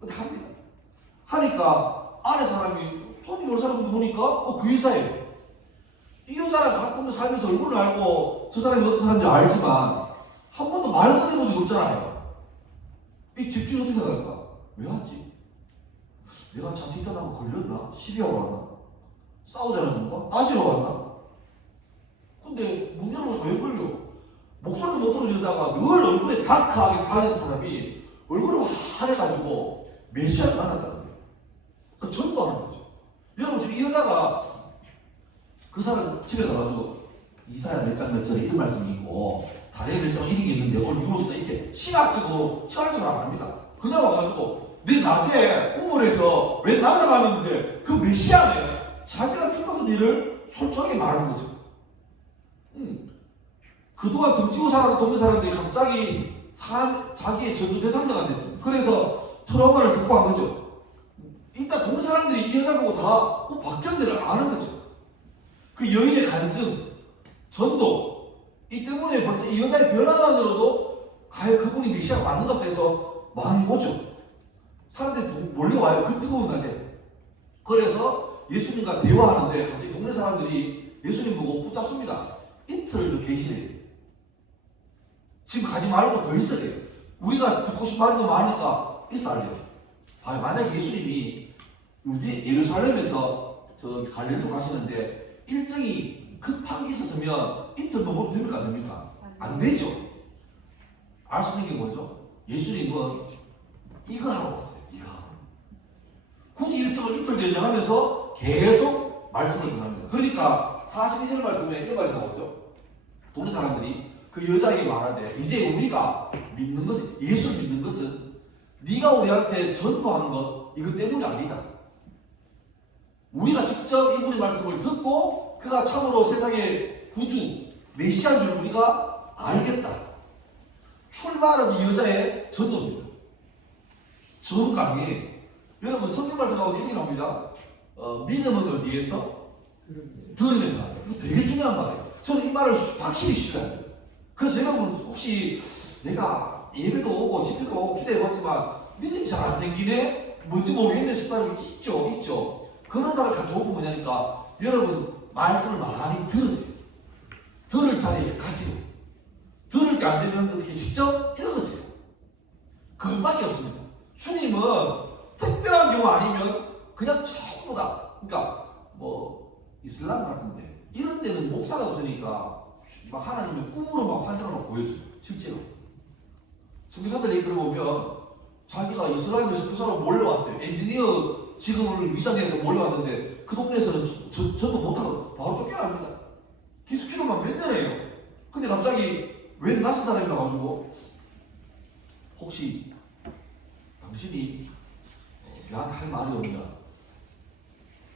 근데 합니다. 하니까 안에 사람이 손님 올 사람도 보니까 그 여자예요. 이 여자랑 가끔 살면서 얼굴을 알고 저 사람이 어떤 사람인지 알지만 한 번도 말 꺼내본 적이 없잖아요. 이 집주인 어떻게 생각할까? 왜 왔지? 내가 자칫 떠나고 걸렸나? 시비하고 왔나? 싸우자는 건가? 따지러 왔나? 근데 문 열어보니까 왜 걸려? 목소리도 못 들은 여자가 늘 얼굴에 다크하게 다니는 사람이 얼굴이 환해가지고 메시아를 만났다는 거예요. 그 전도하는 거죠. 여러분 지금 이 여자가 그 사람 집에 가가지고 이사야 몇 장 몇 절에 이런 말씀이 있고 다리에 몇 장 이런 게 있는데 오늘 누구로서 이렇게 신학적으로 철학적으로 안 합니다. 그냥 와가지고 내 나한테 우물에서 왜 남자 나왔는데 그 메시아네. 자기가 필요한 일을 솔직하게 말하는 거죠. 그동안 등지고 살았던 동네 사람들이 갑자기 자기의 전도 대상자가 됐어요. 그래서 트라우마를 극복한 거죠. 일단 동네 사람들이 이 여자 보고 다 바뀌었는지를 아는 거죠. 그 여인의 간증, 전도, 이 때문에 벌써 이 여자의 변화만으로도 과연 그분이 메시아가 맞는가 해서 많이 오죠. 사람들이 몰려와요. 그 뜨거운 날에. 그래서 예수님과 대화하는데 갑자기 동네 사람들이 예수님 보고 붙잡습니다. 이틀도 계시래요. 지금 가지 말고 더 있어야 돼요. 우리가 듣고 싶은 말이 너무 많으니까 있어야 돼요. 봐요. 만약에 예수님이 예루살렘에서 저 갈릴리로 가시는데 일정이 급한 게 있었으면 이틀 넘으면 됩니까? 안 됩니까? 안 되죠. 알 수 있는 게 뭐죠? 예수님은 이거 하러 왔어요. 이거 하러. 굳이 일정을 이틀 연장하면서 계속 말씀을 전합니다. 그러니까 42절 말씀에 이런 말이 나오죠. 동네 사람들이 그 여자에게 말하는데 이제 우리가 믿는 것은 예수를 믿는 것은 네가 우리한테 전도하는 것 이것 때문이 아니다. 우리가 직접 이분의 말씀을 듣고 그가 참으로 세상의 구주 메시아인 줄 우리가 알겠다. 출발은 이 여자의 전도입니다. 전 강의 여러분 성경 말씀 가운데 이렇게 나옵니다. 믿음은 어디에서? 들음에서 나와요. 이거 되게 중요한 말이에요. 저는 이 말을 확실히 신뢰합니다. 그래서 여러분 혹시 내가 예배도 오고 집회도 오고 기도해봤지만 믿음이 잘 안 생기네? 뭔지 모르겠네 싶다는 게 있죠. 그런 사람 다 좋은 거 뭐냐니까 여러분 말씀을 많이 들으세요. 들을 자리에 가세요. 들을 게 안 되면 어떻게 직접 읽으세요. 그것밖에 없습니다. 주님은 특별한 경우 아니면 그냥 전부 다 그러니까 뭐 이슬람 같은데 이런 데는 목사가 없으니까 막 하나님의 꿈으로 막 환상을 막 보여줘요. 실제로 선교사들 얘기 들어보면 자기가 이스라엘에서 그 사람 몰려왔어요. 엔지니어 직업을 위장해서 몰려왔는데 그 동네에서는 전도 못하고 바로 쫓겨납니다. 기숙기도만 몇 년 해요. 근데 갑자기 웬 낯선 사람이 나와가지고 혹시 당신이 나한테 할 말이 없냐?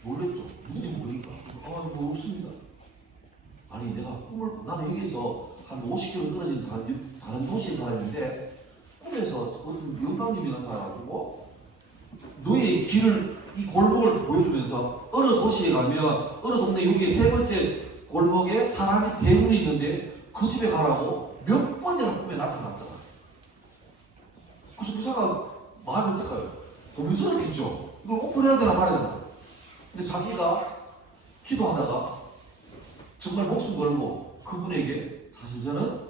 놀랬죠. 누군지 모르니까. 뭐 없습니다. 아니 내가 꿈을 나는 여기서 한 50km 떨어진 다른 도시에 살았는데 꿈에서 어떤 영감님이 나타나가지고 너의 길을 이 골목을 보여주면서 어느 도시에 가면 어느 동네 여기에 세 번째 골목에 하나님 대문이 있는데 그 집에 가라고 몇 번이나 꿈에 나타났더라. 그래서 부사가 마음이 어떨까요? 고민스럽겠죠. 이걸 오픈해야 되나 말아야 되나. 근데 자기가 기도하다가 정말 목숨 걸고 그분에게 사실 저는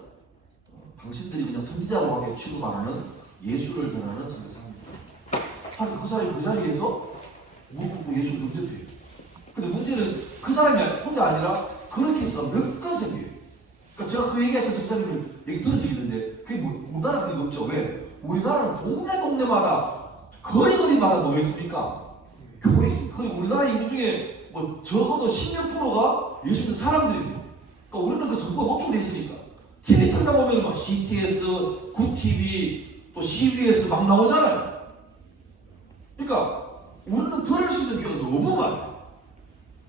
당신들이 그냥 선지자로밖에 취급 안 하는 예수를 전하는 선지자입니다. 아니 그 사람이 그 자리에서 무릎 예수를 던졌대요. 근데 문제는 그 사람이 혼자 아니라 그렇게 해서 몇 건 생겨요. 그러니까 제가 그 얘기하신 선지자님을 얘기 들은 적이 있는데 그게 우리나라 그런 게 없죠. 왜? 우리나라는 동네마다 거리마다 뭐가 있습니까? 교회 있습니다. 그리고 우리나라 인구 중에 뭐 적어도 10몇 프로가 예수 믿는 사람들입니다. 그러니까 우리는 그 정보가 노출돼 있으니까 TV 틀다 보면 막 CTS, 굿TV, 또 CBS 막 나오잖아요. 그러니까 우리는 들을 수 있는 기회가 너무 많아요.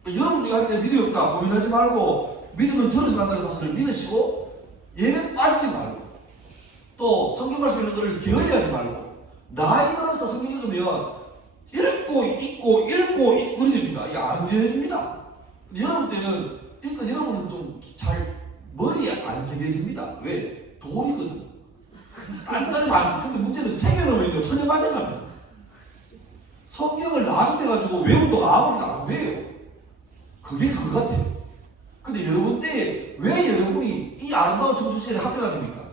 그러니까 여러분들이 할 때 믿음이 없다 고민하지 말고 믿으면 들어서 간다는 사실을 믿으시고 예배 빠지지 말고 또 성경 말씀 읽는 것을 게을리하지 말고 나이 들어서 성경 읽으면 읽고 읽고 그리 됩니다. 이게 안 됩니다. 여러분 때는 일단 여러분은 좀 잘 머리에 안 새겨집니다. 왜? 돌이거든. 단단해서 안 새. 근데 문제는 새겨놓으면 천년만년합니다. 성경을 나중해가지고 외운다고 아무리도 안 돼요. 그게 그거 같아요. 근데 여러분 때 왜 여러분이 이 아름다운 청춘 시절에 학교 다닙니까?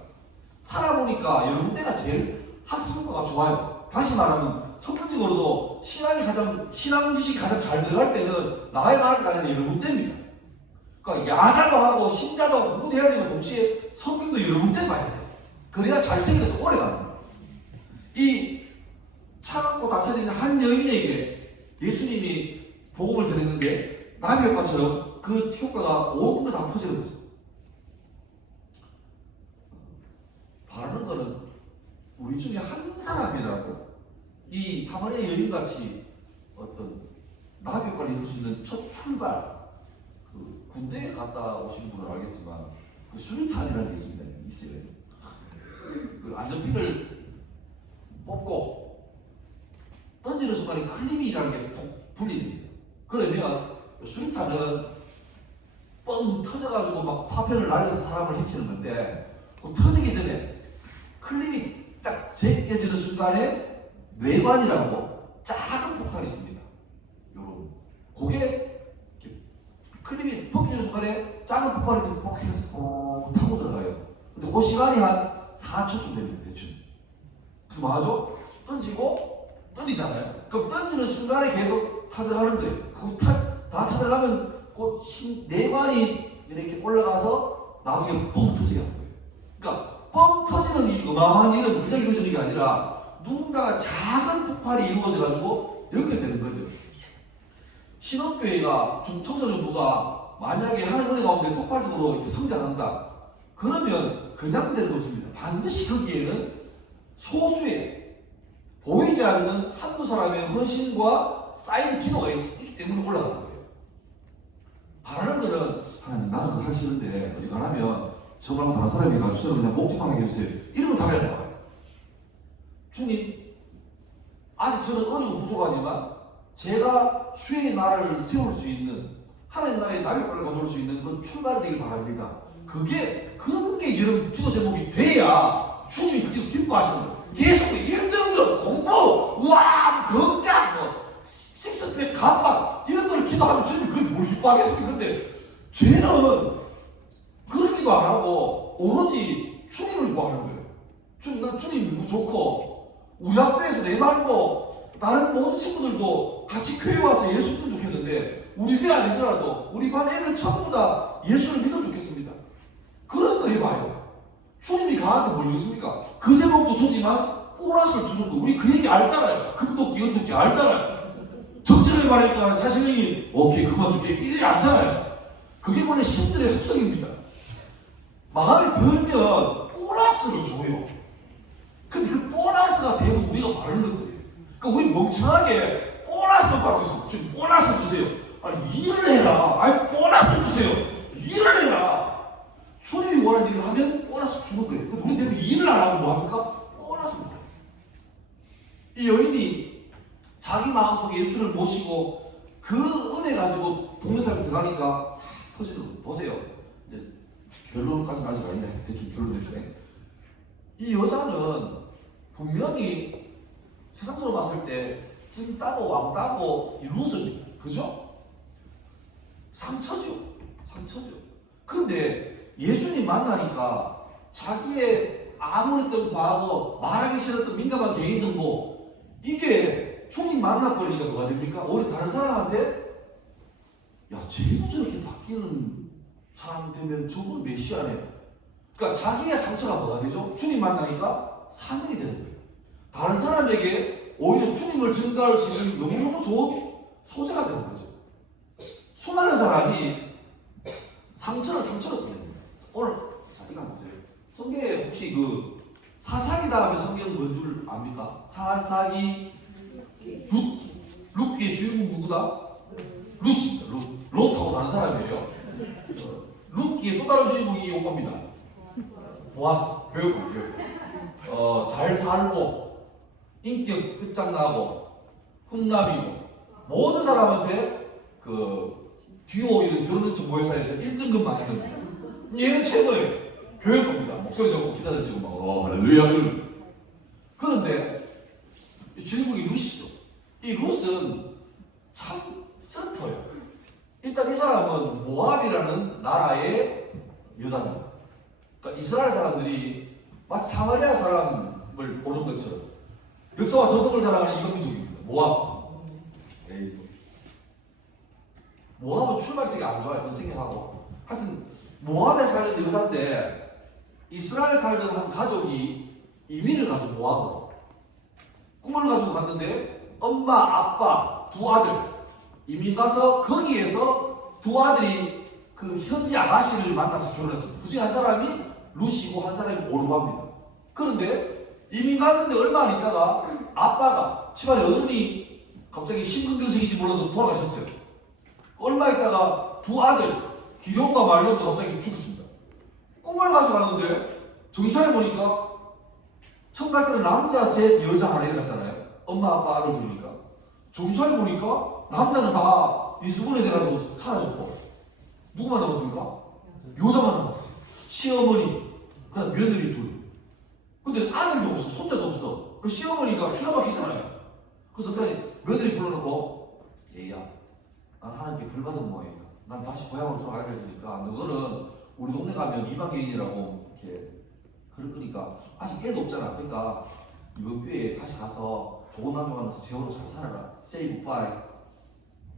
살아보니까 여러분 때가 제일 학습효과가 좋아요. 다시 말하면 성경적으로도 신앙 지식이 가장 잘 들어갈 때는 나의 말을 가는 여러분 때입니다. 그러니까 야자도 하고 신자도 하고 공부도 해야 되고 동시에 성경도 여러분 때 봐야 돼요. 그래야 잘생겨서 오래 가는 거예요. 이 차갑고 다쳐진 한 여인에게 예수님이 복음을 전했는데 나비 효과처럼 그 효과가 온 동네 다 퍼지는 거죠. 바라는 거는 우리 중에 한 사람이라도 이 사마리아 여인같이 어떤 나비 효과를 이룰 수 있는 첫 출발, 그 군대에 갔다 오신 분은 알겠지만 그 수류탄이라는 게 있습니다. 있어요. 그 안전핀을 뽑고 던지는 순간에 클립이라는 게 분리됩니다. 그러면 수류탄은 뻥 터져가지고 막 파편을 날려서 사람을 해치는 건데 그 터지기 전에 클립이 딱 제껴지는 순간에 뇌관이라고 작은 폭탄이 있습니다. 요런 그게 클립이 벗겨지는 순간에 작은 폭발이 뻑해서 타고 들어가요. 근데 그 시간이 한 4초쯤 됩니다. 대충. 그래서 뭐 하죠? 던지잖아요. 그럼 던지는 순간에 계속 타들어가는 거예요. 다 타들어가면 그 뇌관이 이렇게 올라가서 나중에 뻥 터지게 하는 거예요. 그러니까 뻥 터지는 이 어마어마한 일은 그냥 이루어지는 게 아니라 누군가가 작은 폭발이 이루어져가지고 연결되는 거죠. 신혼교회가 청소년부가 만약에 하는 은혜 가운데 폭발적으로 이렇게 성장한다. 그러면 그냥 되는 것입니다. 반드시 거기에는 소수의 보이지 않는 한두 사람의 헌신과 쌓인 기도가 있기 때문에 올라가는 거예요. 바라는 거는 하나님 나는 그거 하기 싫은데 어지간하면 저 말고 다른 사람이 가지고 저는 그냥 목숨만 하게 해주세요. 이러면 답이 안 나와요. 주님 아직 저는 어리고 부족하지만 제가 주의 나라를 세울 수 있는 하나님 나라의 나비권을 가져올 수 있는 그 출발이 되길 바랍니다. 그런 게 여러분 기도 제목이 돼야 주님이 그 기도 기뻐하시는 거예요. 계속 1등급 공부, 건강, 식스팩, 감박 이런 거를 기도하면 주님이 그걸 뭘 기뻐하겠습니까? 근데 죄는 그런 기도 안 하고 오로지 주님을 구하는 거예요. 주님, 난 주님 너무 좋고 우리 학교에서 내 말고 다른 모든 친구들도 같이 교회 와서 예수 믿으면 좋겠는데 우리 교회 아니더라도 우리 반 애들 전부 다 예수를 믿으면 좋겠습니다. 그런 거 해봐요. 주님이 가한테 뭘 주겠습니까? 그 제목도 주지만 보너스를 주는 거 우리 그 얘기 알잖아요. 금도끼, 은도끼 알잖아요. 정직하게 말하니까 사실은 오케이 그만 줄게 이래 않잖아요. 그게 원래 신들의 속성입니다. 마음에 들면 보너스를 줘요. 근데 그 보너스가 대부분 우리가 바르는 것들이에요. 그러니까 우리 멍청하게 보너스만 바르고 있어요. 주님 보너스 주세요. 아니 일을 해라. 아니 보너스 주세요. 일을 해라. 주님이 원하는 일을 하면 보너스 주는 거예요. 근데 우리 대부분 일을 안 하면 뭐 합니까? 보너스. 이 여인이 자기 마음속에 예수를 모시고 그 은혜 가지고 동네 사람이 들어가니까 퍼지는 거 보세요. 이제 결론까지는 아직 아닌데 대충 결론 내주네. 이 여자는 분명히 세상적으로 봤을 때 찐 따고 왕 따고 이 루즈입니다. 그죠? 상처죠. 상처죠. 근데 예수님 만나니까 자기의 아무랬던 과거, 말하기 싫었던 민감한 개인정보, 이게 주님 만나버리니까 뭐가 됩니까? 오히려 다른 사람한테 야, 쟤도 저렇게 바뀌는 사람 되면 저건 메시아네. 그러니까 자기의 상처가 뭐가 되죠? 주님 만나니까 사명이 되는 거예요. 다른 사람에게 오히려 주님을 증거할 수 있는 너무너무 좋은 소재가 되는 거죠. 수많은 사람이 상처를 보냅니다. 오늘 자, 이거 한번 보세요. 성경에 혹시 그 사사기 다음에 성경은 뭔 줄 압니까? 사사기 룻기의 주인공 누구다? 룻입니다. 롯하고 다른 사람이에요. 룻기의 또 다른 주인공이 요겁니다. 보아스, 교육. 잘 살고 인격 끝장나고 훈남이고 모든 사람한테 그 듀오 이런 결혼 정보회사에서 1등급 많이 듭니다. 얘는 최고예요. 교육입니다. 목소리 좋고 기타들 치고 막 할렐루야. 그런데 이 주인공이 룻이죠. 이 룻은 참 슬퍼요. 일단 이 사람은 모압이라는 나라의 여자입니다. 그러니까 이스라엘 사람들이 마치 사마리아 사람을 보는 것처럼 역사와 전통을 자랑하는 이방민족입니다. 모압. 모압은 출발이 되게 안 좋아요. 그런 생각하고. 하여튼 모압에 살던 여자인데 이스라엘 살던 한 가족이 이민을 가지고 모압으로 꿈을 가지고 갔는데 엄마, 아빠, 두 아들 이민 가서 거기에서 두 아들이 그 현지 아가씨를 만나서 결혼했어요. 그 중에 한 사람이 룻이고 한 사람이 오르바입니다. 그런데 이민 갔는데 얼마 안 있다가 아빠가 집안에 어른이 갑자기 심근경색인지 몰라도 돌아가셨어요. 얼마 있다가 두 아들 기룡과 말론도 갑자기 죽었습니다. 꿈을 가지고 갔는데 정신을 보니까 처음 갈 때는 남자 셋 여자 하나 이렇게 갔잖아요. 엄마 아빠 아들 부르니까 정신을 보니까 남자는 다 인수분해 돼가지고 사라졌고 누구만 남았습니까? 여자만 남았어요. 시어머니 그다음 며느리 둘. 근데 아들도 없어, 손자도 없어. 그 시어머니가 기가 막히잖아요. 그래서 그냥 며느리 불러놓고 얘야, 난 하나님께 벌 받은 모양이다. 난 다시 고향으로 돌아가야 되니까 너는 우리 동네 가면 이방인이라고 이렇게 그럴 거니까 아직 애도 없잖아. 그러니까 이번 기회에 다시 가서 좋은 남자 만나서 재혼으로 잘 살아라. Say goodbye.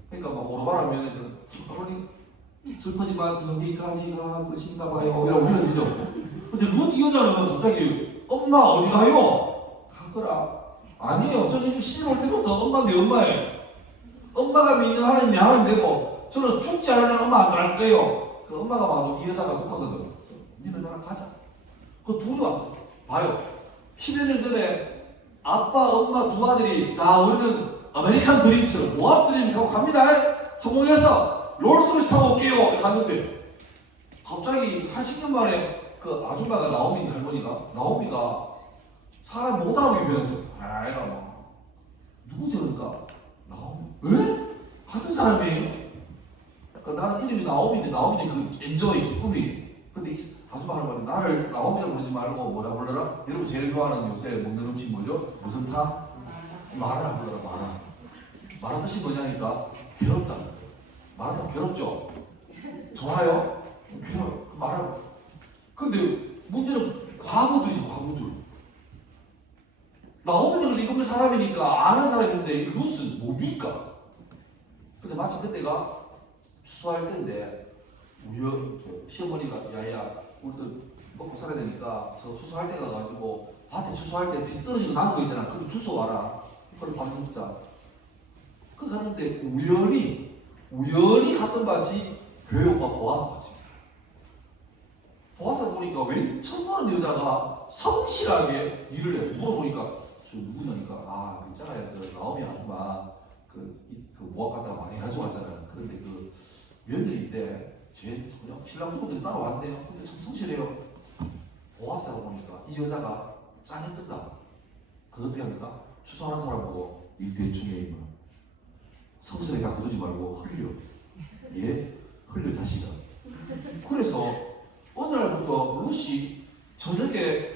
그러니까 막 오르바라 며느리는 어머니 슬퍼지만 여기까지 가 것인가 봐요. 이러고 헤어지죠. 근데 룻 이 여자는 갑자기 엄마 어디 가요? 가거라. 아니에요. 저는 지금 시집 올 때부터 엄마 내 엄마예요. 엄마가 믿는 하나님 내 하나님 되고 저는 죽지 않으면 엄마 안 갈 거예요. 그 엄마가 봐도 이 여자가 독하거든. 니는 나랑 가자. 그 둘이 왔어. 봐요. 10여 년 전에 아빠, 엄마 두 아들이 자 우리는 아메리칸 드림처럼 모압 드림 가고 갑니다. 성공해서 롤스로이스 타고 올게요. 갔는데 갑자기 한 10년 만에 그 아줌마가 나오미 나오미가 사람 못 알아보게 변했어. 아이가 뭐 누구세요? 그러니까 나오미. 왜? 같은 사람이에요. 그러니까 나는 이름이 나오미인데 나오미는 그 엔조이 기쁨이. 근데 이 아줌마가 말해 나를 나오미라고 부르지 말고 뭐라 불러라? 여러분 제일 좋아하는 요새 먹는 음식 뭐죠? 무슨 탕? 마라라 불러라. 마라 뜻이 뭐냐니까 괴롭다. 마라가 괴롭죠? 좋아요? 괴로워. 마라. 근데 문제는 과부들. 나오미는 리금의 사람이니까 아는 사람인데 룻은 뭡니까? 근데 마침 그때가 추수할 때인데 시어머니가 야야 우리도 먹고 살아야 되니까 저 추수할 때 가가지고 밭에 추수할 때 비 떨어지고 남은 거 있잖아. 그거 주워 와라. 그걸 밥 먹자. 그 갔는데 우연히 갔던 밭이 교회 오빠 보아스 밭이. 보아스 보니까 왜 천만원 여자가 성실하게 일을 해요. 물어보니까 저 누구냐니까 아 있잖아요. 그 나오미 아줌마 그 모압 갔다가 많이 가지고 왔잖아요. 그런데 그 며느리인데 제 그냥 신랑 주부들이 따라왔네요. 근데 참 성실해요. 보아스가 보니까 이 여자가 짠이 뜬다. 그 어떻게 합니까? 추수하는 사람 보고 일대충에 임마. 성실하게 다 거두지 말고 흘려. 예? 흘려 자식아. 그래서 어느 날부터 루시 저녁에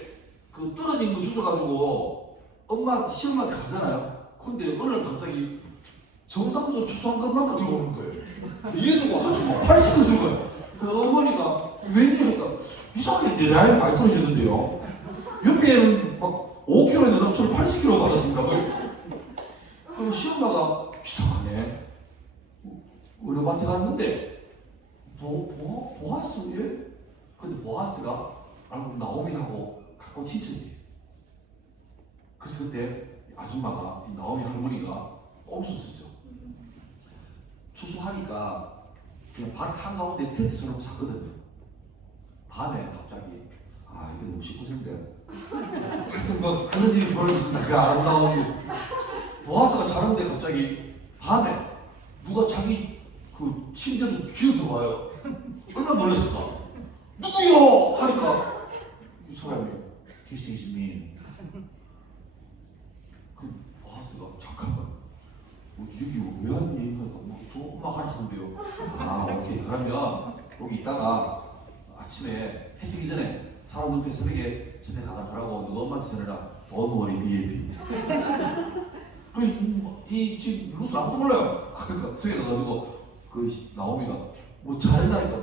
그 떨어진 거 주워가지고 엄마 시엄마한테 가잖아요. 근데 어느 날 갑자기 정상적으로 추수한 것만큼 들고 오는 거예요. 이해 들고 아주 막 80을 들고 거예요. 그 어머니가 왠지니까 이상하게 내 라인 많이 떨어지는데요. 옆에는 막 5kg에 넣은 저를 80kg 받았습니다. 그 시엄마가 이상하네. 어느 밭에 갔는데 보아스 얘? 근데 보아스가 알고 나오미하고 가까운 친척이에요. 그래서 그때 아줌마가 나오미 할머니가 꼼수 쓰죠. 추수하니까 그냥 밭 한가운데 텐트 쳐놓고 잤거든요. 밤에 갑자기 이게 너무 19세인데 하여튼 뭐 그런 일이 벌어졌습니다. 그 아름다운 보아스가 자는데 갑자기 밤에 누가 자기 그 침대로 기어 들어와요. 얼마나 놀랐을까? 누구요? 하니까 이 사람이 This is me. 그 보아스가 잠깐만 여기 왜 왔니? 그러니까 조금만 하라 하는데요. 오케이. 그러면 여기 있다가 아침에 해 뜨기 전에 사람 눈에 새벽에 집에 가라고 너 엄마한테 전해라. Don't worry, BAP. 이 지금 루스 아무도 몰라요. 그러니까 새벽에 가가지고 그 나오미가 뭐 잘한다니까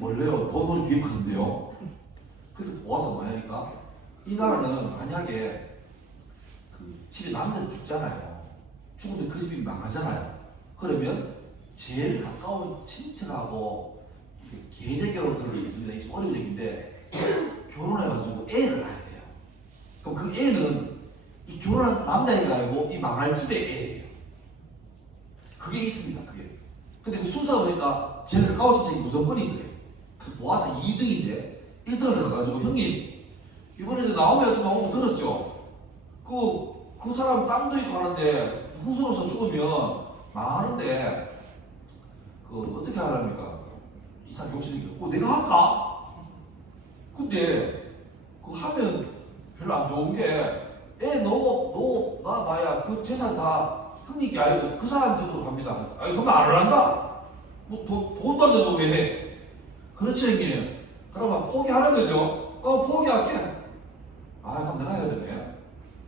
원래요. Don't worry, BAP 하는데요. 근데 모아서 뭐냐니까 이 나라는 만약에 그 집에 남자들 죽잖아요. 죽은데 그 집이 망하잖아요. 그러면 제일 가까운 친척하고 계대결혼 그런 게 있습니다. 이게 좀 어려운 얘기인데 결혼해가지고 애를 낳아야 돼요. 그럼 그 애는 이 결혼한 남자애가 아니고 이 망할 집의 애예요. 그게 있습니다. 그게. 근데 그 순서가 보니까 제일 가까운 친척이 무조건인 거예요. 그래서 모아서 2등인데 1등을 가가지고 형님 이번에 나오면 아줌마 오고 들었죠? 그 사람 땅도 있고 하는데 후손으로서 죽으면 망하는데 그 어떻게 하랍니까? 이상 욕심이니까 내가 할까? 근데 그 하면 별로 안 좋은 게 애 너 나봐야 그 재산 다 형님께 아니고 그 사람 쪽으로 갑니다. 그럼 안 한다. 뭐 돈도 안 된다고 왜 해? 그렇지 형님. 그러면 포기하는 거죠. 포기할게. 그럼 내가 해야 되네.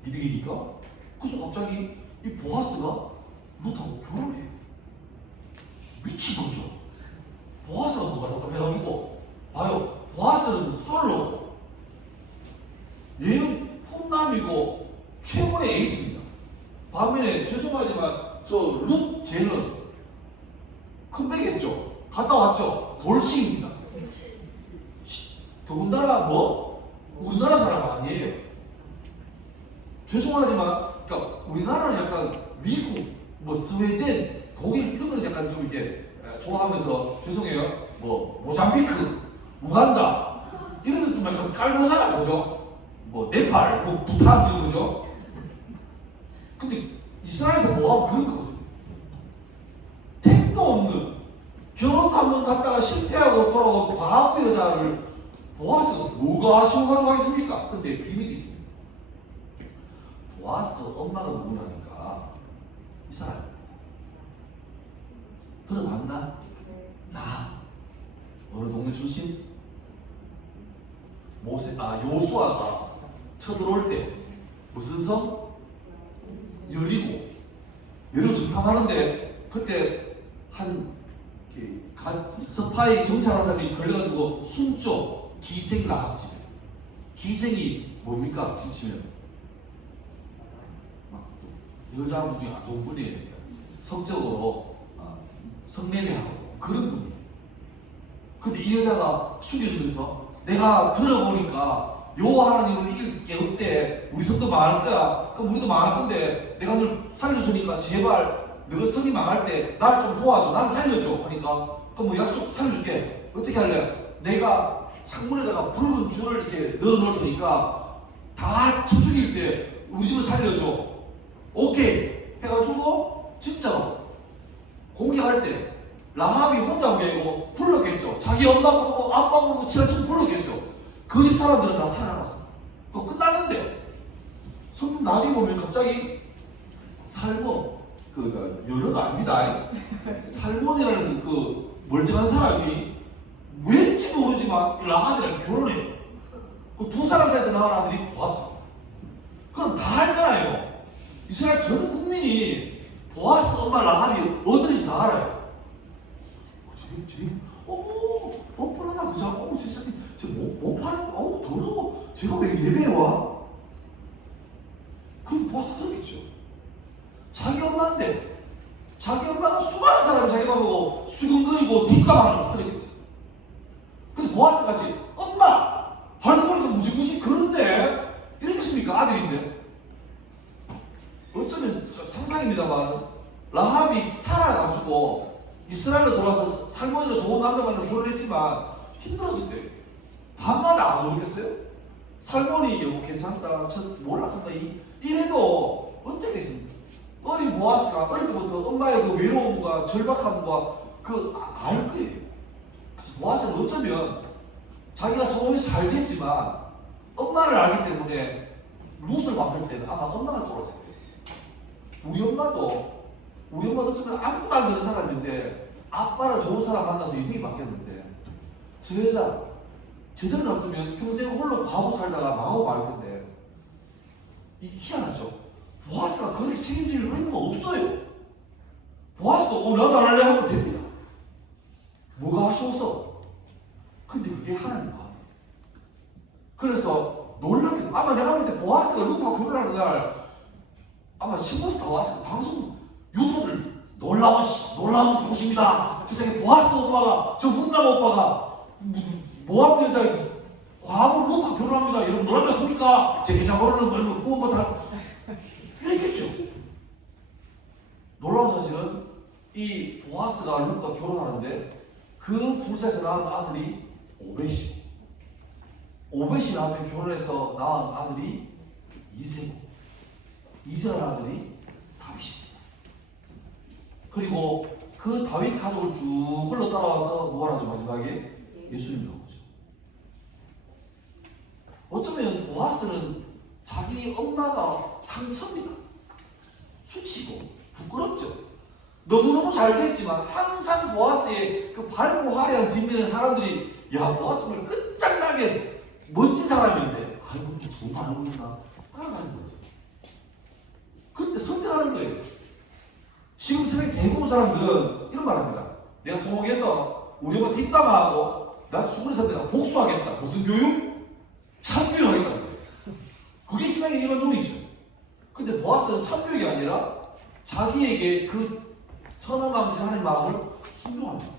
이득이니까. 그래서 갑자기 이 보아스가 루트하고 결혼을 해요. 미친 거죠. 보아스가 뭐가 답답해가지고 봐요. 보아스는 솔로고 얘는 훈남이고 최고의 에이스입니다. 반면에 죄송하지만 저 룻 쟤는 큰배겠죠. 갔다 왔죠. 돌싱입니다. 더군다나 우리나라 사람 아니에요. 죄송하지만 그러니까 우리나라는 약간 미국, 스웨덴, 독일 이런 거는 약간 좀 이렇게 좋아하면서 죄송해요. 모잠비크, 우간다 이런 거 좀 약간 깔보잖아, 그죠? 네팔, 부탄 이런 거죠. 근데 이스라엘도 뭐하고 그런 거거든요. 택도 없는 결혼 한번 갔다가 실패하고 돌아온 과부 여자를 보아서 뭐가 아쉬워가지고 하겠습니까? 근데 비밀이 있습니다. 보아스 엄마가 누구냐니까 이 사람 들어봤나? 나 어느 동네 출신? 요수아가 쳐들어올 때 무슨 성? 여리고 전탐하는데 그때 한 서파에 정치하는 사람이 걸려가지고 순쪽 기생 라합집. 기생이 뭡니까? 지금 치면 여자분 중에 안 좋은 분이에요. 성적으로 성매매하고 그런 분이에요. 근데 이 여자가 숙여주면서 내가 들어보니까 요 하나님을 이길 게 없대. 우리 성도 망할 거야. 그럼 우리도 망할 건데 내가 널 살려주니까 제발 너가 성이 망할 때 날 좀 도와줘. 나를 살려줘. 하니까 그럼 약속 살려줄게. 어떻게 할래? 내가 창문에다가 붉은 줄을 이렇게 넣어놓을 테니까 다 쳐 죽일 때 우리 집을 살려줘. 오케이 해가지고 진짜로 공격할 때 라합이 혼자 온 게 아니고 불렀겠죠. 자기 엄마 부르고 아빠 부르고 친한 불렀겠죠. 그 집 사람들은 다 살아났습니다. 그거 끝났는데 성경 나중에 보면 갑자기 살몬, 그러니까 연어가 아닙니다. 살몬이라는 그 멀쩡한 사람이 왠지 모르지만 라합이랑 결혼해요. 그 두 사람 사이에서 나온 아들이 보아스. 그럼 다 알잖아요. 이스라엘 전 국민이 보아스 엄마 라합이 어떤지 다 알아요. 뻔하다 그죠? 세상에 못 파는 더러워. 제가 왜 예배에 와? 그럼 보아스가 들었겠죠. 자기 엄마인데 자기 엄마가 수많은 사람이 자기가 보고 수근거리고 뒷담화하는 거 들었겠죠. 근데 보아스 같이 엄마 하는 거니까 무지무지 그런데 이러겠습니까? 아들인데. 어쩌면 상상입니다만 라합이 살아가지고 이스라엘로 돌아서 살몬이로 좋은 남자 만나서 결혼했지만 힘들었을 때 밤마다 안 오겠어요? 살몬이 여보 괜찮다 몰락한다 이래도 어떻게 됐습니까? 어린 보아스가 어릴 때부터 엄마의 그 외로움과 절박함과 알 거예요. 그래서 보아스는 어쩌면 자기가 소원이 잘 됐지만 엄마를 알기 때문에 룻을 봤을 때는 아마 엄마가 돌아왔을 거예요. 우리 엄마도 어쩌면 아무것도 안 되는 사람인데 아빠를 좋은 사람 만나서 인생이 바뀌었는데 저 여자 제대로 놔두면 평생 홀로 과부 살다가 망하고 말 건데 이 희한하죠. 보아스가 그렇게 책임질 의무가 없어요. 보아스도 나도 안 할래 하면 됩니다. 뭐가 아쉬워서. 근데 그게 하나님 마음이에요. 그래서 놀랍게 아마 내가 볼 때 보아스가 룻하고 결혼하는 날 아마 신문에서 다 왔을 때 방송 유튜브들 놀라운 곳입니다. 세상에 보아스 오빠가 저 훈남 오빠가 모함 여자 과부 룻하고 결혼합니다. 여러분 놀랍지 않습니까? 제 계좌 번호는 뭐냐면 구원 다 이랬겠죠. 놀라운 사실은 이 보아스가 룻과 결혼하는데 그 둘셋에서 낳은 아들이 오벳이 나중에 결혼해서 낳은 아들이 이세가 아들이 다윗입니다. 그리고 그 다윗 가족을 쭉 흘러 따라와서 뭐가 나죠? 마지막에 예수님이 나오죠. 어쩌면 보아스는 자기 엄마가 상처입니다. 수치고 부끄럽죠. 너무너무 잘 됐지만 항상 보아스의 그 밝고 화려한 뒷면에 사람들이 야 보아스는 끝장나게 멋진 사람인데 아이고 이렇게 좋은 거 알고 있나 따라가는 거죠. 근데 선택하는 거예요. 지금 세상에 대부분 사람들은 이런 말 합니다. 내가 성공해서 우리 엄마 뒷담화하고 나 수고해서 내가 복수하겠다. 무슨 교육? 참교육 하겠다. 그게 신앙의 일반 논리죠. 근데 보아스는 참교육이 아니라 자기에게 그 선한 마음을 하는 마음을 순종합니다.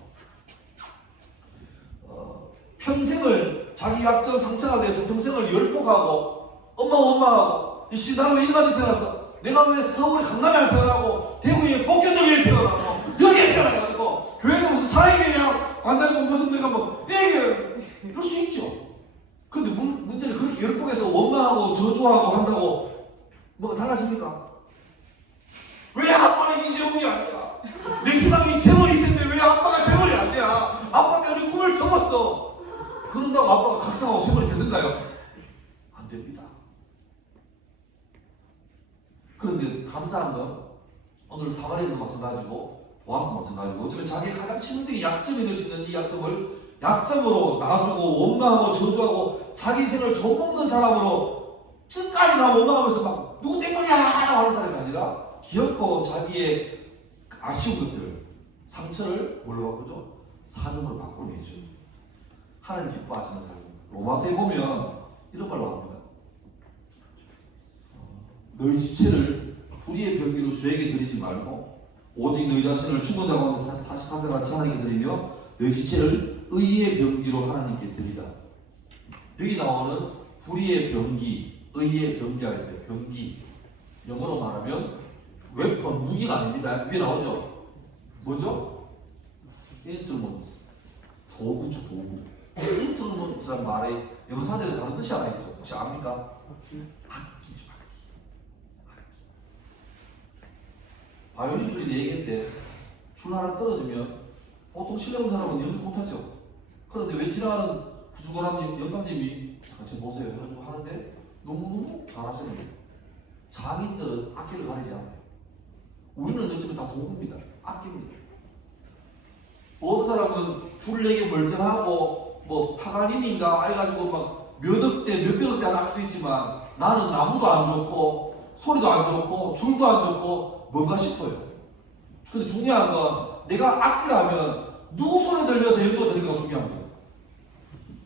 평생을 자기 약점 상처가 돼서 평생을 열폭하고 엄마하고 나는 왜 이까지 태어났어? 내가 왜 서울에 강남에 안 태어나고 대구에 복견동에 태어나고 여기에 태어나가지고 교회가 무슨 사회교회야 만나고 무슨 내가 뭐 이럴 수 있죠. 근데 문제는 그렇게 열폭해서 원망하고 저주하고 한다고 뭐가 달라집니까? 왜 아빠는 이재용이 아니야? 내 희망이 재벌이 있었는데 왜 아빠가 재벌이 안 돼야? 아빠 때문에 꿈을 접었어. 그런다고 아빠가 각성하고 재벌이 되는가요? 안 됩니다. 그런데 감사한 건 오늘 사마리아에서 마찬가지고 보아스 마찬가지고 어쩌면 자기 가장 치명적인 약점이 될 수 있는 이 약점을 약점으로 놔두고 원망하고 저주하고 자기 인생을 좀먹는 사람으로 끝까지 나 원망하면서 막 누구 때문이야 하는 사람이 아니라 기어코 자기의 아쉬운 것들을 상처를 뭘로 바꾸죠? 사명으로 바꿔내죠. 하나님 기뻐하시는 삶. 로마서에 보면 이런 말로 합니다. 너희 지체를 불의의 병기로 주에게 드리지 말고 오직 너희 자신을 죽은 자 가운데 다시 산자 같이 하나님께 드리며 너희 지체를 의의 병기로 하나님께 드리라. 여기 나오는 불의의 병기, 의의 병기 할 때 병기 영어로 말하면 웨폰, 무기가 아닙니다. 위에 나오죠? 뭐죠? 인스트루먼트. 도구죠, 도구. 인스트루먼트란 말의 영어 사전에 다른 뜻이 하나 있죠. 혹시 압니까? 악기죠, 악기. 바이올린 줄이 4개인데 줄 하나 떨어지면 보통 실력없는 사람은 연주 못하죠. 그런데 왜 지나가는 부주건한 영감님이 같이 보세요 해가지고 하는데 너무너무 잘하시는 거예요. 장인들은 악기를 가리지 않아요. 우리는 어쩌면 다 도구입니다. 아낍니다. 어떤 사람은 줄내기 멀쩡하고 뭐 파가닌인가 해가지고 막 몇 억대 몇백억대 하는 악기도 있지만 나는 나무도 안 좋고 소리도 안 좋고 줄도 안 좋고 뭔가 싶어요. 근데 중요한 건 내가 악기라면 누구 손에 들려서 연주가 되는 게 중요한 거예요.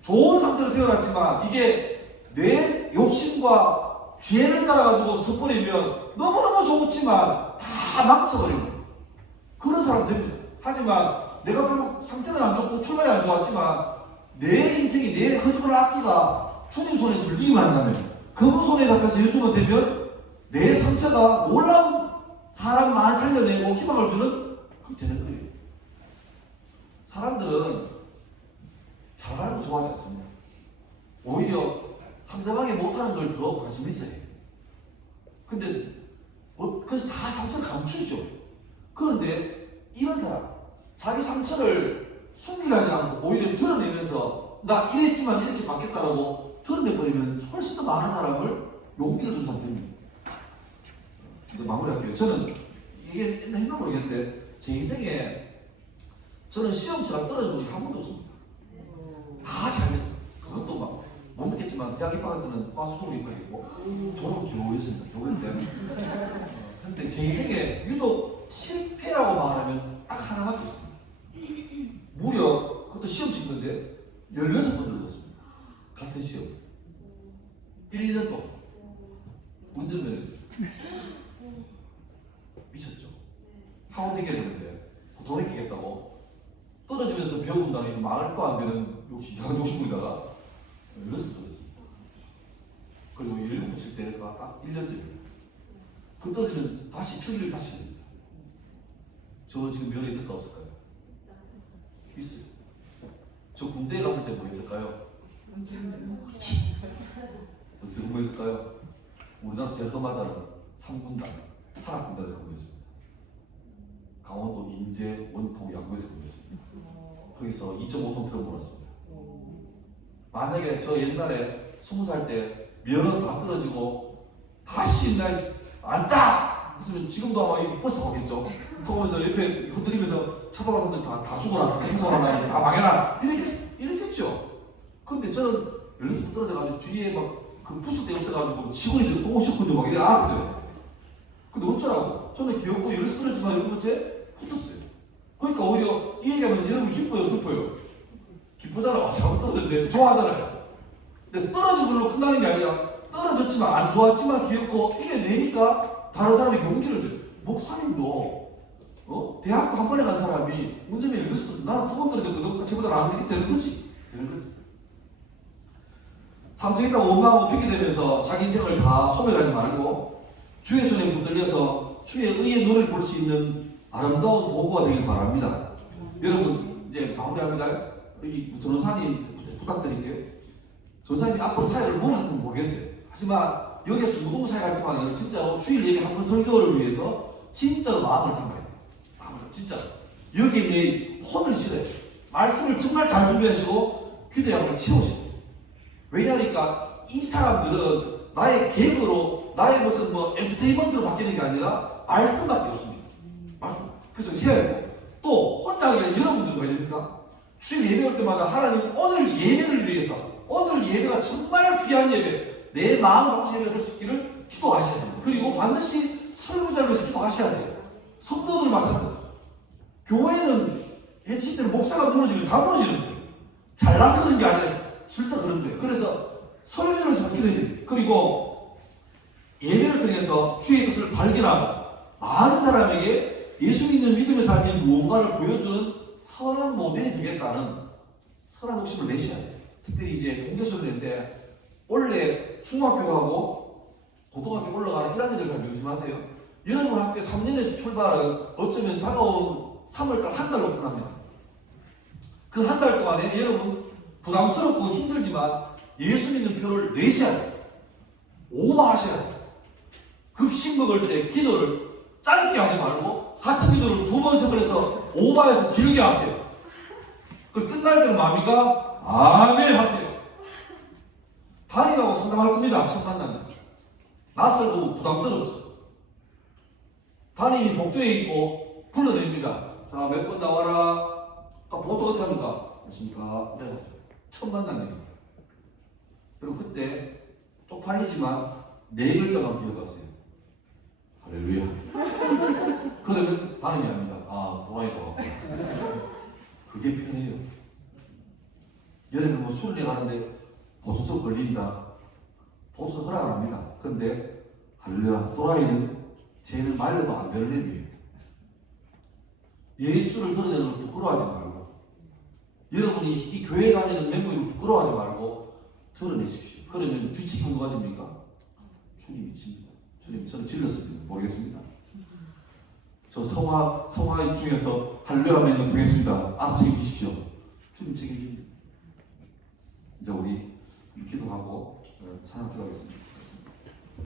좋은 상태로 태어났지만 이게 내 욕심과 죄를 따라가지고 섞어버리면 너무너무 좋지만 다 망쳐버리는 거예요. 그런 사람 됩니다. 하지만 내가 비록 상태는 안 좋고 출발이 안 좋았지만 내 인생이 내 흐름을 악기가 주님 손에 들리기만 한다면 그분 손에 잡혀서 연주가 되면 내 상처가 놀라운 사람 많이 살려내고 희망을 주는 그게 되는 거예요. 사람들은 잘하는 거 좋아하지 않습니다. 오히려 상대방이 못하는 걸 더 관심 있어요. 근데 그래서 다 상처를 감추죠. 그런데 이런 사람 자기 상처를 숨기하지 않고 오히려 드러내면서 나 이랬지만 이렇게 바뀌었다라고 드러내버리면 훨씬 더 많은 사람을 용기를 준 상태입니다. 이제 마무리할게요. 저는 이게 했나 모르겠는데 제 인생에 저는 시험치가 떨어진 적이 한 번도 없습니다. 다 잘했어요. 그것도 막 못 믿겠지만 대학 입학할 때는 과수석으로 입학했고 졸업은 교회였습니다. 교회인데 근데 제 인생에 유독 실패라고 말하면 딱 하나밖에 없습니다. 무려 그것도 시험 친 건데 16번 들었습니다. 같은 시험 1년 동안 운전면허였어요. 미쳤죠. 학원 다녔는데 돈을 끼겠다고 떨어지면서 배운다니 말도 안 되는 이상한 욕심부리다가 16번 들었습니다. 그리고 17번 칠 때가 딱 1년째입니다. 그 떨어지면 다시 필기를 다시 됩니다. 저 지금 면허 있을까 없을까요? 있어요. 저 군대에 갔을 때 뭐 했을까요? 어디서 근무했을까요? 우리나라 제일 험하다는 3군단 산악군단에서 근무했습니다. 강원도 인제 원통 양구에서 근무했습니다. 거기서 2.5톤 트럭 몰았습니다. 만약에 저 옛날에 20살 때 면허 다 떨어지고 다시 안다! 했으면 지금도 아마 이 버스 타고 겠죠. 타고면서 옆에 흔들리면서 차 타고 사람들 다 죽어라, 행사하라, 다 망해라 이랬겠죠. 근데 저는 16번 떨어져가지고 뒤에 막 그 부스대 없어가지고 직원이 지금 또 오셨군요 막 이래 알았어요. 근데 어쩌라고? 저는 귀엽고 16번 떨어지만 17번째 붙었어요. 그러니까 오히려 이 얘기하면 여러분 기뻐요 슬퍼요? 기쁘잖아. 잘못 떨어졌는데 좋아하잖아요. 근데 떨어진 걸로 끝나는 게 아니라 떨어졌지만 안 좋았지만 귀엽고 이겨내니까 다른 사람이 용기를 줘요. 목사님도 대학도 한 번에 간 사람이 운전면허 16번 나는 2번 떨어졌거든. 저보다 안 되게 되는 거지. 되는 거지. 상처 있다고 원망하고 핑계대면서 자기 인생을 다 소멸하지 말고 주의 손에 붙들려서 주의 의의 눈을 볼 수 있는 아름다운 도구가 되길 바랍니다. 여러분 이제 마무리합니다. 여기 전원사님 부탁드릴게요. 전사님이 앞으로 사역을 뭘 하는지 모르겠어요. 하지만 여기에 중고등 사역할 때만 진짜로 주일 예배 한 번 설교를 위해서 진짜로 마음을 담아야 돼요. 마음을 진짜로. 여기에 내 혼을 실어요. 말씀을 정말 잘 준비하시고 휴대함을 채우셔야 돼요. 왜냐하니까 이 사람들은 나의 개그로 나의 무슨 뭐 엔터테인먼트로 바뀌는 게 아니라 말씀밖에 없습니다. 말씀. 그래서 해야 돼요. 또 혼자 하기가 여러분들 뭐 됩니까? 주일 예배 올 때마다 하나님 오늘 예배를 위해서 오늘 예배가 정말 귀한 예배 내 마음을 바꿔서 예배가 될 수 있기를 기도하셔야 됩니다. 그리고 반드시 설교자를 위해서 기도하셔야 돼요. 성도들 마찬가지입니다. 교회는 해칠 때는 목사가 무너지면 다 무너지는 거예요. 잘나서 그런 게 아니라 실사 그런 거예요. 그래서 설교를 위해서 기도해야 됩니다. 그리고 예배를 통해서 주의 것을 발견하고 많은 사람에게 예수 믿는 믿음의 삶이 무언가를 보여주는 선한 모델이 되겠다는 선한 욕심을 내셔야 돼요. 특별히 이제 동계수련인데 원래 중학교하고 고등학교 올라가는 1학년들 잘 명심하세요. 여러분 학교 3년의 출발은 어쩌면 다가온 3월달 한 달로 끝납니다. 그 한 달 동안에 여러분 부담스럽고 힘들지만 예수 믿는 표를 내셔야 돼요. 오버하셔야 돼요. 급식 먹을 때 기도를 짧게 하지 말고 같은 기도를 2번, 3번 해서 오버해서 길게 하세요. 그 끝날 때는 뭡니까? 아멘 하세요. 담임하고 상담할 겁니다. 처음 만나면. 낯설고 부담스럽죠. 하나님이 복도에 있고 불러냅니다. 자, 몇 번 나와라. 보통 어떻게 합니까? 안녕하십니까? 이래가지고 처음 만났네요. 그리고 그때 쪽팔리지만 네 글자만 기억하세요. 할렐루야. 그러면 하나님이 합니다. 아, 도라이가 왔구나. 그게 편해요. 여러분 뭐 술래 가는데 보조서 걸린다. 보조서 허락 안 합니다. 근데 할렐루야. 도라이는 쟤는 말려도 안 되는 애예요. 예수를 드러내는 걸 부끄러워하지 말고, 여러분이 이 교회 다니는 멤버를 부끄러워하지 말고 드러내십시오. 그러면 뒤집힌 누가 집니까? 주님이 집니다. 주님, 저는 질렀습니다. 모르겠습니다. 저 성화 입중에서 할렐루야 하면 되겠습니다. 알아서 책임지십시오. 주님 책임집니다. 이제 우리 기도하고 사랑 기도하겠습니다.